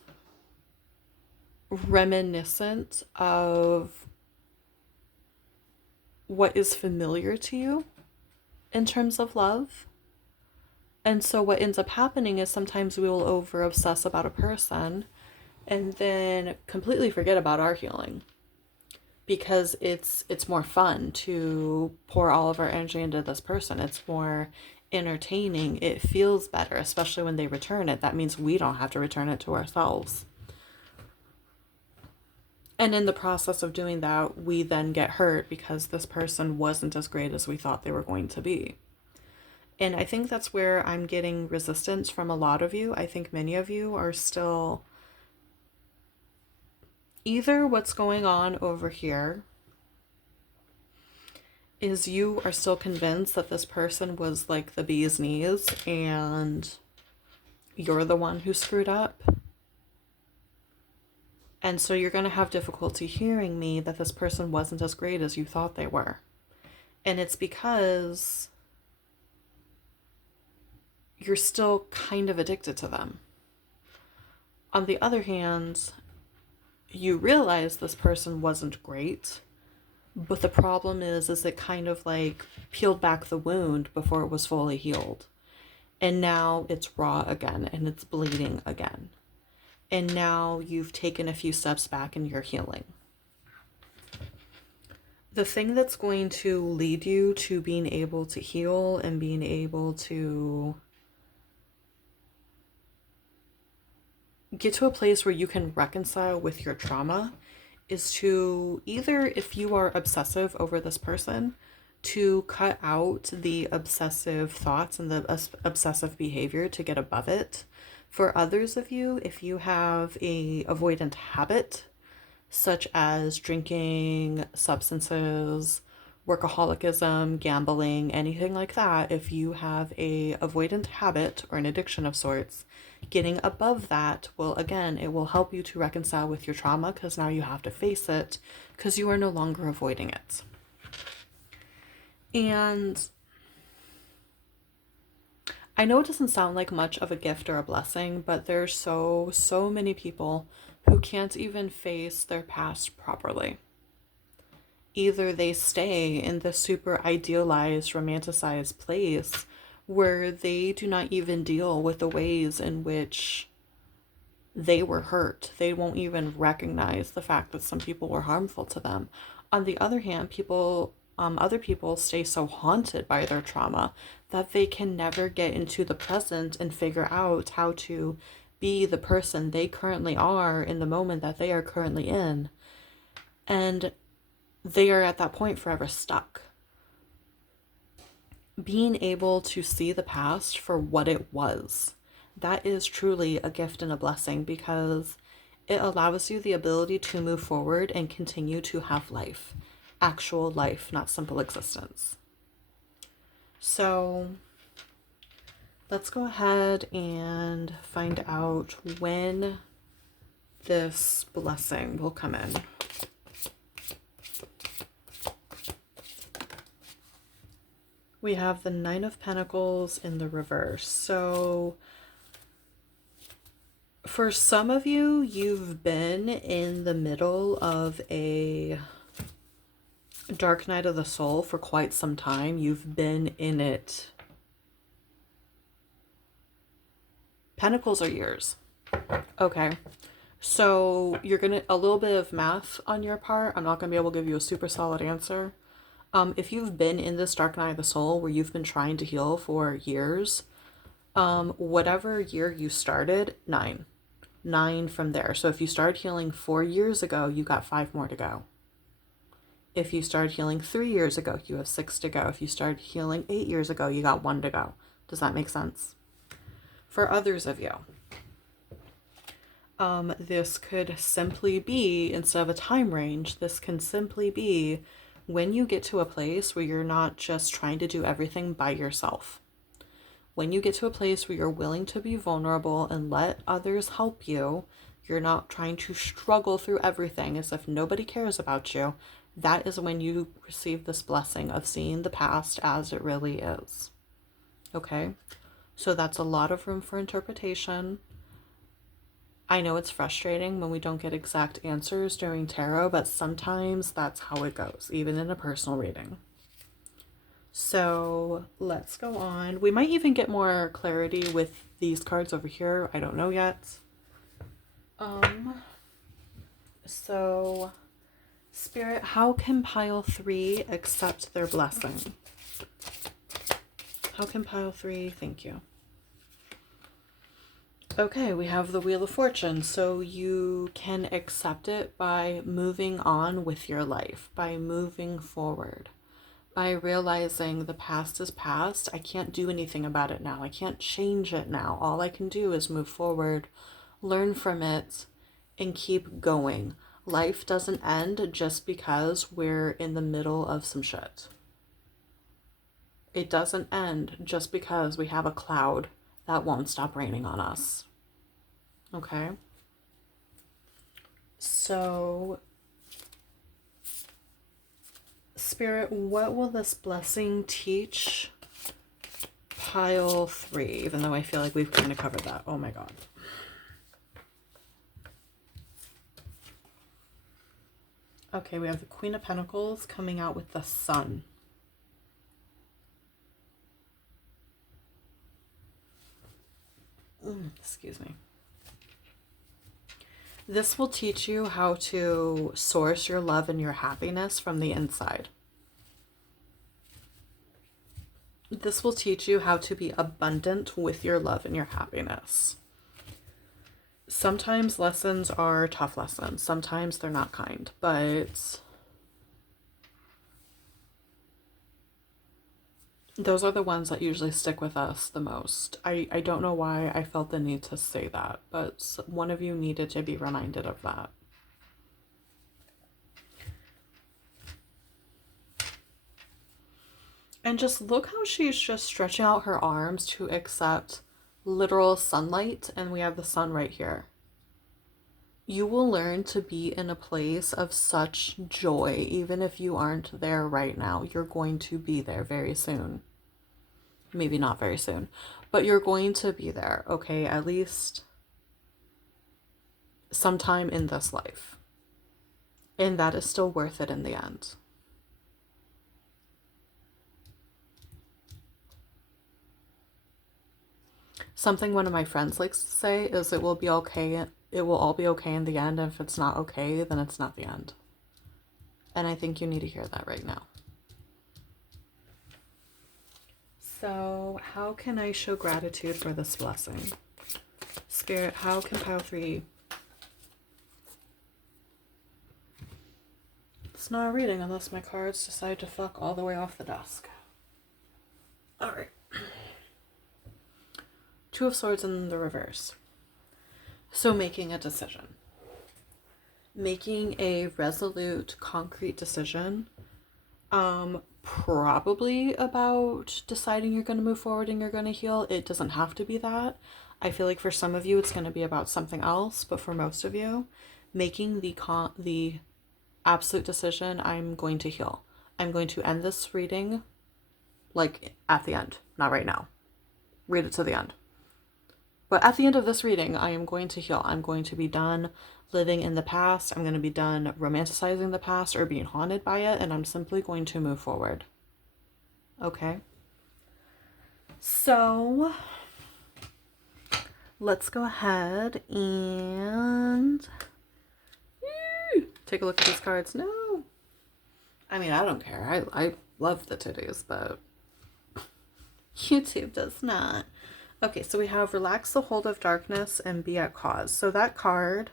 reminiscent of what is familiar to you in terms of love. And so what ends up happening is sometimes we will over obsess about a person and then completely forget about our healing because it's more fun to pour all of our energy into this person. It's more entertaining. It feels better, especially when they return it. That means we don't have to return it to ourselves. And in the process of doing that, we then get hurt because this person wasn't as great as we thought they were going to be. And I think that's where I'm getting resistance from a lot of you. I think many of you are still either what's going on over here is you are still convinced that this person was like the bee's knees and you're the one who screwed up. And so you're going to have difficulty hearing me that this person wasn't as great as you thought they were. And it's because you're still kind of addicted to them. On the other hand, you realize this person wasn't great, but the problem is it kind of like peeled back the wound before it was fully healed. And now it's raw again and it's bleeding again. And now you've taken a few steps back in your healing. The thing that's going to lead you to being able to heal and being able to get to a place where you can reconcile with your trauma is to either, if you are obsessive over this person, to cut out the obsessive thoughts and the obsessive behavior to get above it. For others of you, if you have a avoidant habit, such as drinking, substances, workaholicism, gambling, anything like that, if you have a avoidant habit or an addiction of sorts, getting above that will, again, it will help you to reconcile with your trauma because now you have to face it because you are no longer avoiding it. And I know it doesn't sound like much of a gift or a blessing, but there's so many people who can't even face their past properly. Either they stay in the super idealized, romanticized place where they do not even deal with the ways in which they were hurt. They won't even recognize the fact that some people were harmful to them. On the other hand, other people stay so haunted by their trauma that they can never get into the present and figure out how to be the person they currently are in the moment that they are currently in. And they are at that point forever stuck. Being able to see the past for what it was, that is truly a gift and a blessing because it allows you the ability to move forward and continue to have life. Actual life, not simple existence. So let's go ahead and find out when this blessing will come in. We have the Nine of Pentacles in the reverse. So for some of you, you've been in the middle of a dark night of the soul for quite some time. You've been in it. Pentacles are yours. Okay. So you're going to, a little bit of math on your part. I'm not going to be able to give you a super solid answer. If you've been in this dark night of the soul where you've been trying to heal for years, whatever year you started, 9 from there. So if you started healing 4 years ago, you got 5 more to go. If you started healing 3 years ago, you have 6 to go. If you started healing 8 years ago, you got 1 to go. Does that make sense? For others of you, this could simply be, instead of a time range, this can simply be when you get to a place where you're not just trying to do everything by yourself. When you get to a place where you're willing to be vulnerable and let others help you, you're not trying to struggle through everything as if nobody cares about you. That is when you receive this blessing of seeing the past as it really is. Okay? So that's a lot of room for interpretation. I know it's frustrating when we don't get exact answers during tarot, but sometimes that's how it goes, even in a personal reading. So let's go on. We might even get more clarity with these cards over here. I don't know yet. So Spirit, how can pile 3 accept their blessing? How can pile 3? Thank you. Okay, we have the Wheel of Fortune. So you can accept it by moving on with your life, by moving forward, by realizing the past is past. I can't do anything about it now. I can't change it now. All I can do is move forward, learn from it, and keep going. Life doesn't end just because we're in the middle of some shit. It doesn't end just because we have a cloud that won't stop raining on us. Okay? So, Spirit, what will this blessing teach pile 3? Even though I feel like we've kind of covered that. Oh my God. Okay, we have the Queen of Pentacles coming out with the Sun. Excuse me. This will teach you how to source your love and your happiness from the inside. This will teach you how to be abundant with your love and your happiness. Sometimes lessons are tough lessons. Sometimes they're not kind, but those are the ones that usually stick with us the most. I don't know why I felt the need to say that, but one of you needed to be reminded of that. And just look how she's just stretching out her arms to accept literal sunlight, and we have the sun right here. You will learn to be in a place of such joy, even if you aren't there right now. You're going to be there very soon. Maybe not very soon, but you're going to be there, okay? At least sometime in this life. And that is still worth it in the end. Something one of my friends likes to say is it will be okay. It will all be okay in the end. And if it's not okay, then it's not the end. And I think you need to hear that right now. So how can I show gratitude for this blessing? Spirit, how can pile 3? It's not a reading unless my cards decide to fuck all the way off the desk. All right. 2 of Swords in the reverse. So making a decision. Making a resolute, concrete decision. Probably about deciding you're going to move forward and you're going to heal. It doesn't have to be that. I feel like for some of you it's going to be about something else, but for most of you, making the absolute decision, I'm going to heal. I'm going to end this reading like at the end, not right now. Read it to the end. But at the end of this reading, I am going to heal. I'm going to be done living in the past. I'm going to be done romanticizing the past or being haunted by it. And I'm simply going to move forward. Okay. So let's go ahead and take a look at these cards. No. I mean, I don't care. I love the titties, but YouTube does not. Okay, so we have relax the hold of darkness and be at cause. So that card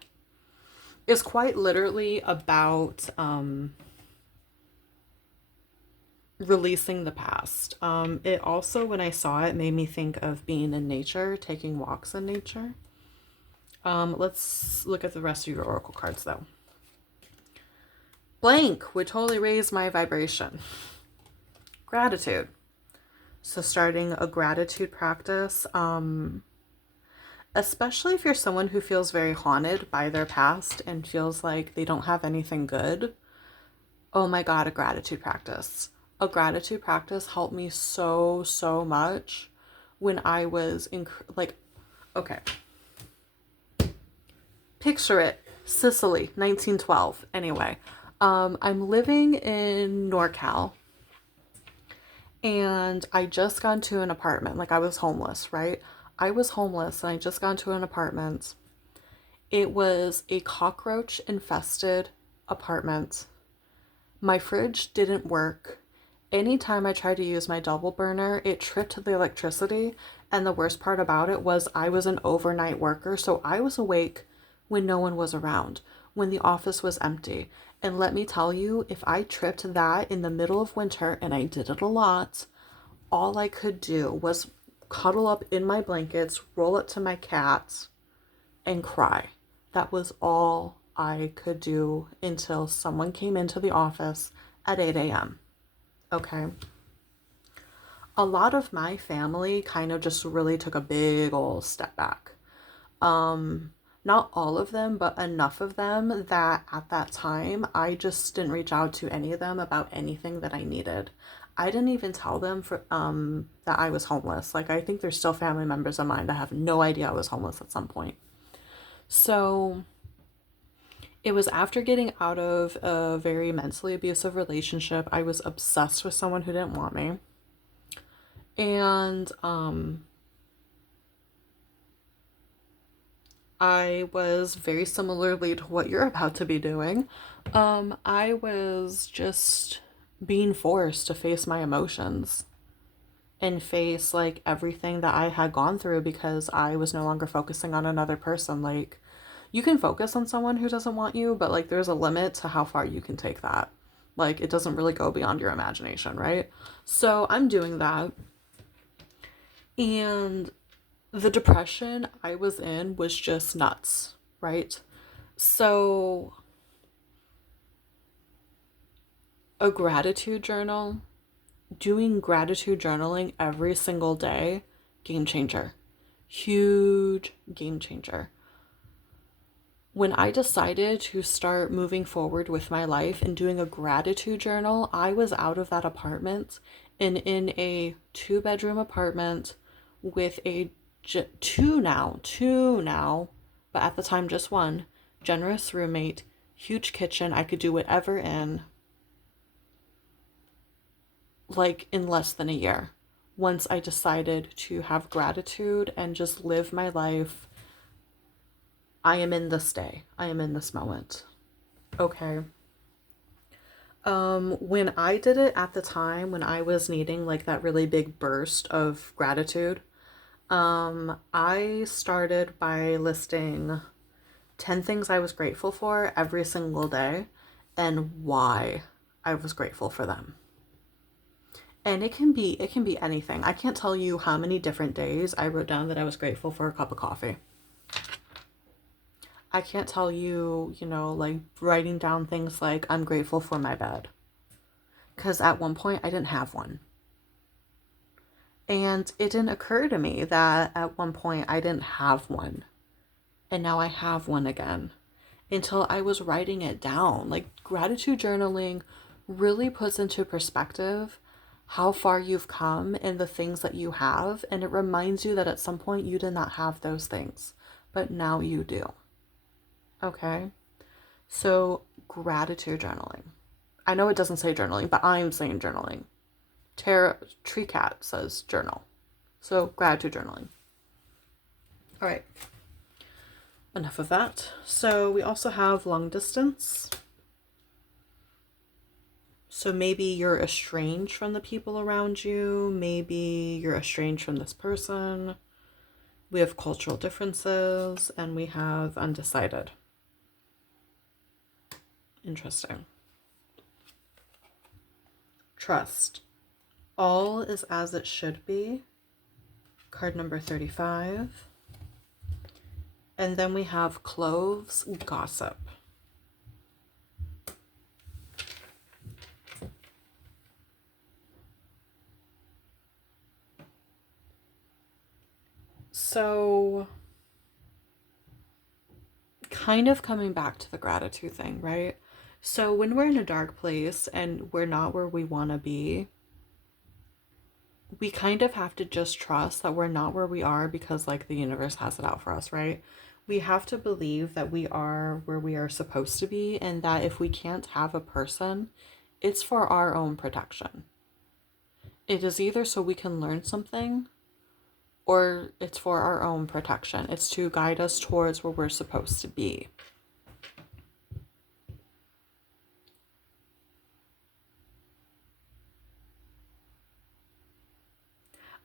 is quite literally about releasing the past. It also, when I saw it, made me think of being in nature, taking walks in nature. Let's look at the rest of your oracle cards, though. Blank would totally raise my vibration. Gratitude. So starting a gratitude practice, especially if you're someone who feels very haunted by their past and feels like they don't have anything good. Oh my God, a gratitude practice. A gratitude practice helped me so much when I was okay. Picture it, Sicily, 1912. Anyway, I'm living in NorCal. And I just got into an apartment. Like, I was homeless, right? I was homeless and I just got into an apartment. It was a cockroach infested apartment. My fridge didn't work. Anytime I tried to use my double burner, it tripped the electricity. And the worst part about it was I was an overnight worker. So I was awake when no one was around, when the office was empty. And let me tell you, if I tripped that in the middle of winter, and I did it a lot, all I could do was cuddle up in my blankets, roll up to my cat, and cry. That was all I could do until someone came into the office at 8 a.m. Okay? A lot of my family kind of just really took a big old step back. Not all of them, but enough of them that at that time, I just didn't reach out to any of them about anything that I needed. I didn't even tell them that I was homeless. Like, I think there's still family members of mine that have no idea I was homeless at some point. So it was after getting out of a very mentally abusive relationship. I was obsessed with someone who didn't want me. And I was very similarly to what you're about to be doing. I was just being forced to face my emotions and face like everything that I had gone through because I was no longer focusing on another person. Like, You can focus on someone who doesn't want you, but like there's a limit to how far you can take that. Like it doesn't really go beyond your imagination, right? So I'm doing that. And the depression I was in was just nuts, right? So a gratitude journal, doing gratitude journaling every single day, game changer. Huge game changer. When I decided to start moving forward with my life and doing a gratitude journal, I was out of that apartment and in a 2-bedroom apartment with a two now, but at the time just one, generous roommate, huge kitchen I could do whatever in, like in less than a year. Once I decided to have gratitude and just live my life, I am in this day. I am in this moment. Okay. When I did it at the time, when I was needing like that really big burst of gratitude, I started by listing 10 things I was grateful for every single day and why I was grateful for them. And it can be anything. I can't tell you how many different days I wrote down that I was grateful for a cup of coffee. I can't tell you, like writing down things like I'm grateful for my bed. Because at one point I didn't have one. And it didn't occur to me that at one point I didn't have one. And now I have one again. Until I was writing it down. Like gratitude journaling really puts into perspective how far you've come and the things that you have. And it reminds you that at some point you did not have those things. But now you do. Okay? So gratitude journaling. I know it doesn't say journaling, but I'm saying journaling. Tree Cat says journal. So gratitude journaling. All right. Enough of that. So we also have long distance. So maybe you're estranged from the people around you. Maybe you're estranged from this person. We have cultural differences and we have undecided. Interesting. Trust. All is as it should be. Card number 35. And then we have cloves, gossip. So, kind of coming back to the gratitude thing, right? So when we're in a dark place and we're not where we want to be, we kind of have to just trust that we're not where we are because like the universe has it out for us, right? We have to believe that we are where we are supposed to be and that if we can't have a person, it's for our own protection. It is either so we can learn something or it's for our own protection. It's to guide us towards where we're supposed to be.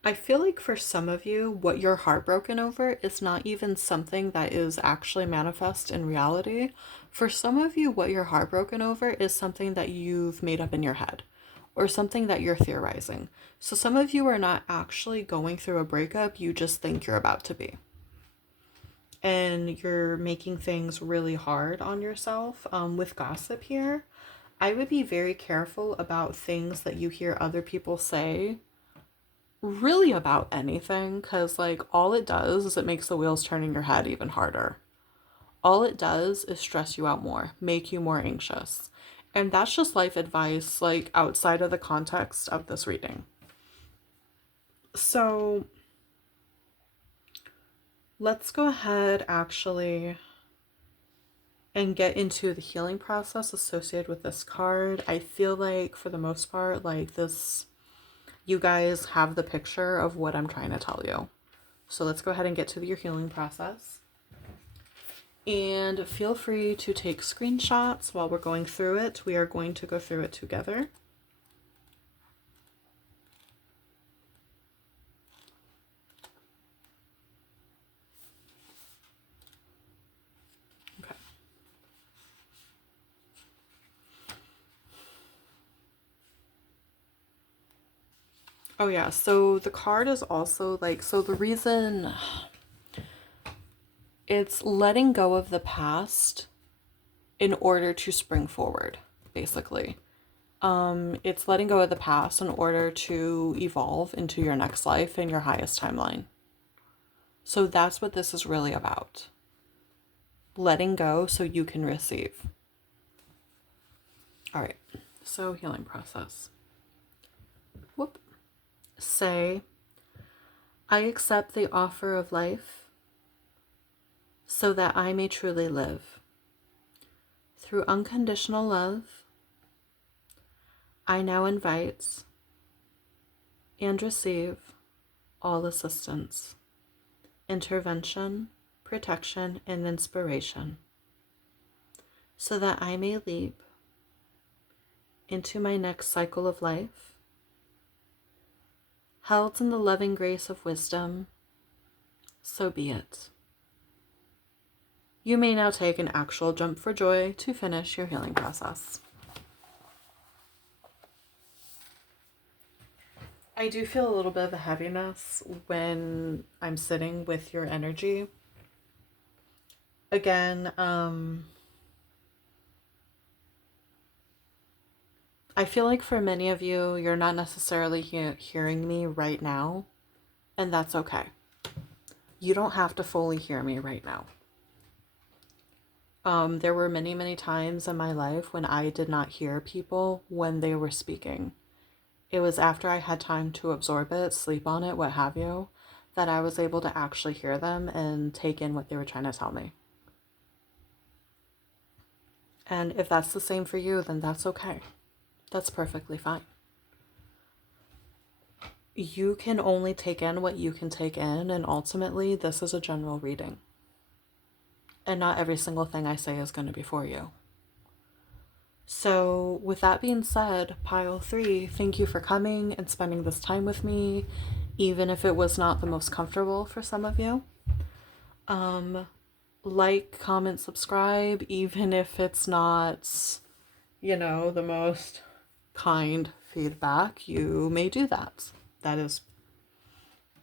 I feel like for some of you, what you're heartbroken over is not even something that is actually manifest in reality. For some of you, what you're heartbroken over is something that you've made up in your head or something that you're theorizing. So some of you are not actually going through a breakup, you just think you're about to be. And you're making things really hard on yourself. With gossip here, I would be very careful about things that you hear other people say really about anything, because like all it does is it makes the wheels turn in your head even harder. All it does is stress you out more, make you more anxious. And that's just life advice, like outside of the context of this reading. So let's go ahead actually and get into the healing process associated with this card. I feel like for the most part, like this, you guys have the picture of what I'm trying to tell you. So let's go ahead and get to your healing process. And feel free to take screenshots while we're going through it. We are going to go through it together. Oh yeah, so the card is also like, so the reason it's letting go of the past in order to spring forward, basically. It's letting go of the past in order to evolve into your next life and your highest timeline. So that's what this is really about. Letting go so you can receive. All right, so healing process. Whoop. Say, I accept the offer of life so that I may truly live. Through unconditional love, I now invite and receive all assistance, intervention, protection, and inspiration, so that I may leap into my next cycle of life, held in the loving grace of wisdom. So be it. You may now take an actual jump for joy to finish your healing process. I do feel a little bit of a heaviness when I'm sitting with your energy. Again, I feel like for many of you, you're not necessarily hearing me right now, and that's okay. You don't have to fully hear me right now. There were many, many times in my life when I did not hear people when they were speaking. It was after I had time to absorb it, sleep on it, what have you, that I was able to actually hear them and take in what they were trying to tell me. And if that's the same for you, then that's okay. That's perfectly fine. You can only take in what you can take in, and ultimately, this is a general reading. And not every single thing I say is going to be for you. So, with that being said, pile 3, thank you for coming and spending this time with me, even if it was not the most comfortable for some of you. Like, comment, subscribe, even if it's not, the most kind feedback, you may do that. That is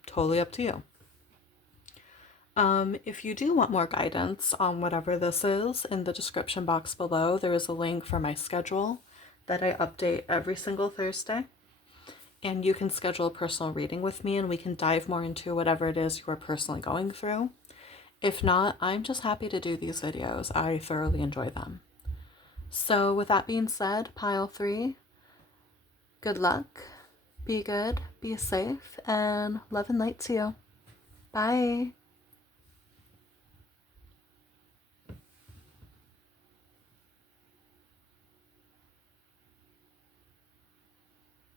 totally up to you. If you do want more guidance on whatever this is, in the description box below, there is a link for my schedule that I update every single Thursday. And you can schedule a personal reading with me and we can dive more into whatever it is you are personally going through. If not, I'm just happy to do these videos. I thoroughly enjoy them. So with that being said, pile 3, good luck, be good, be safe, and love and light to you. Bye.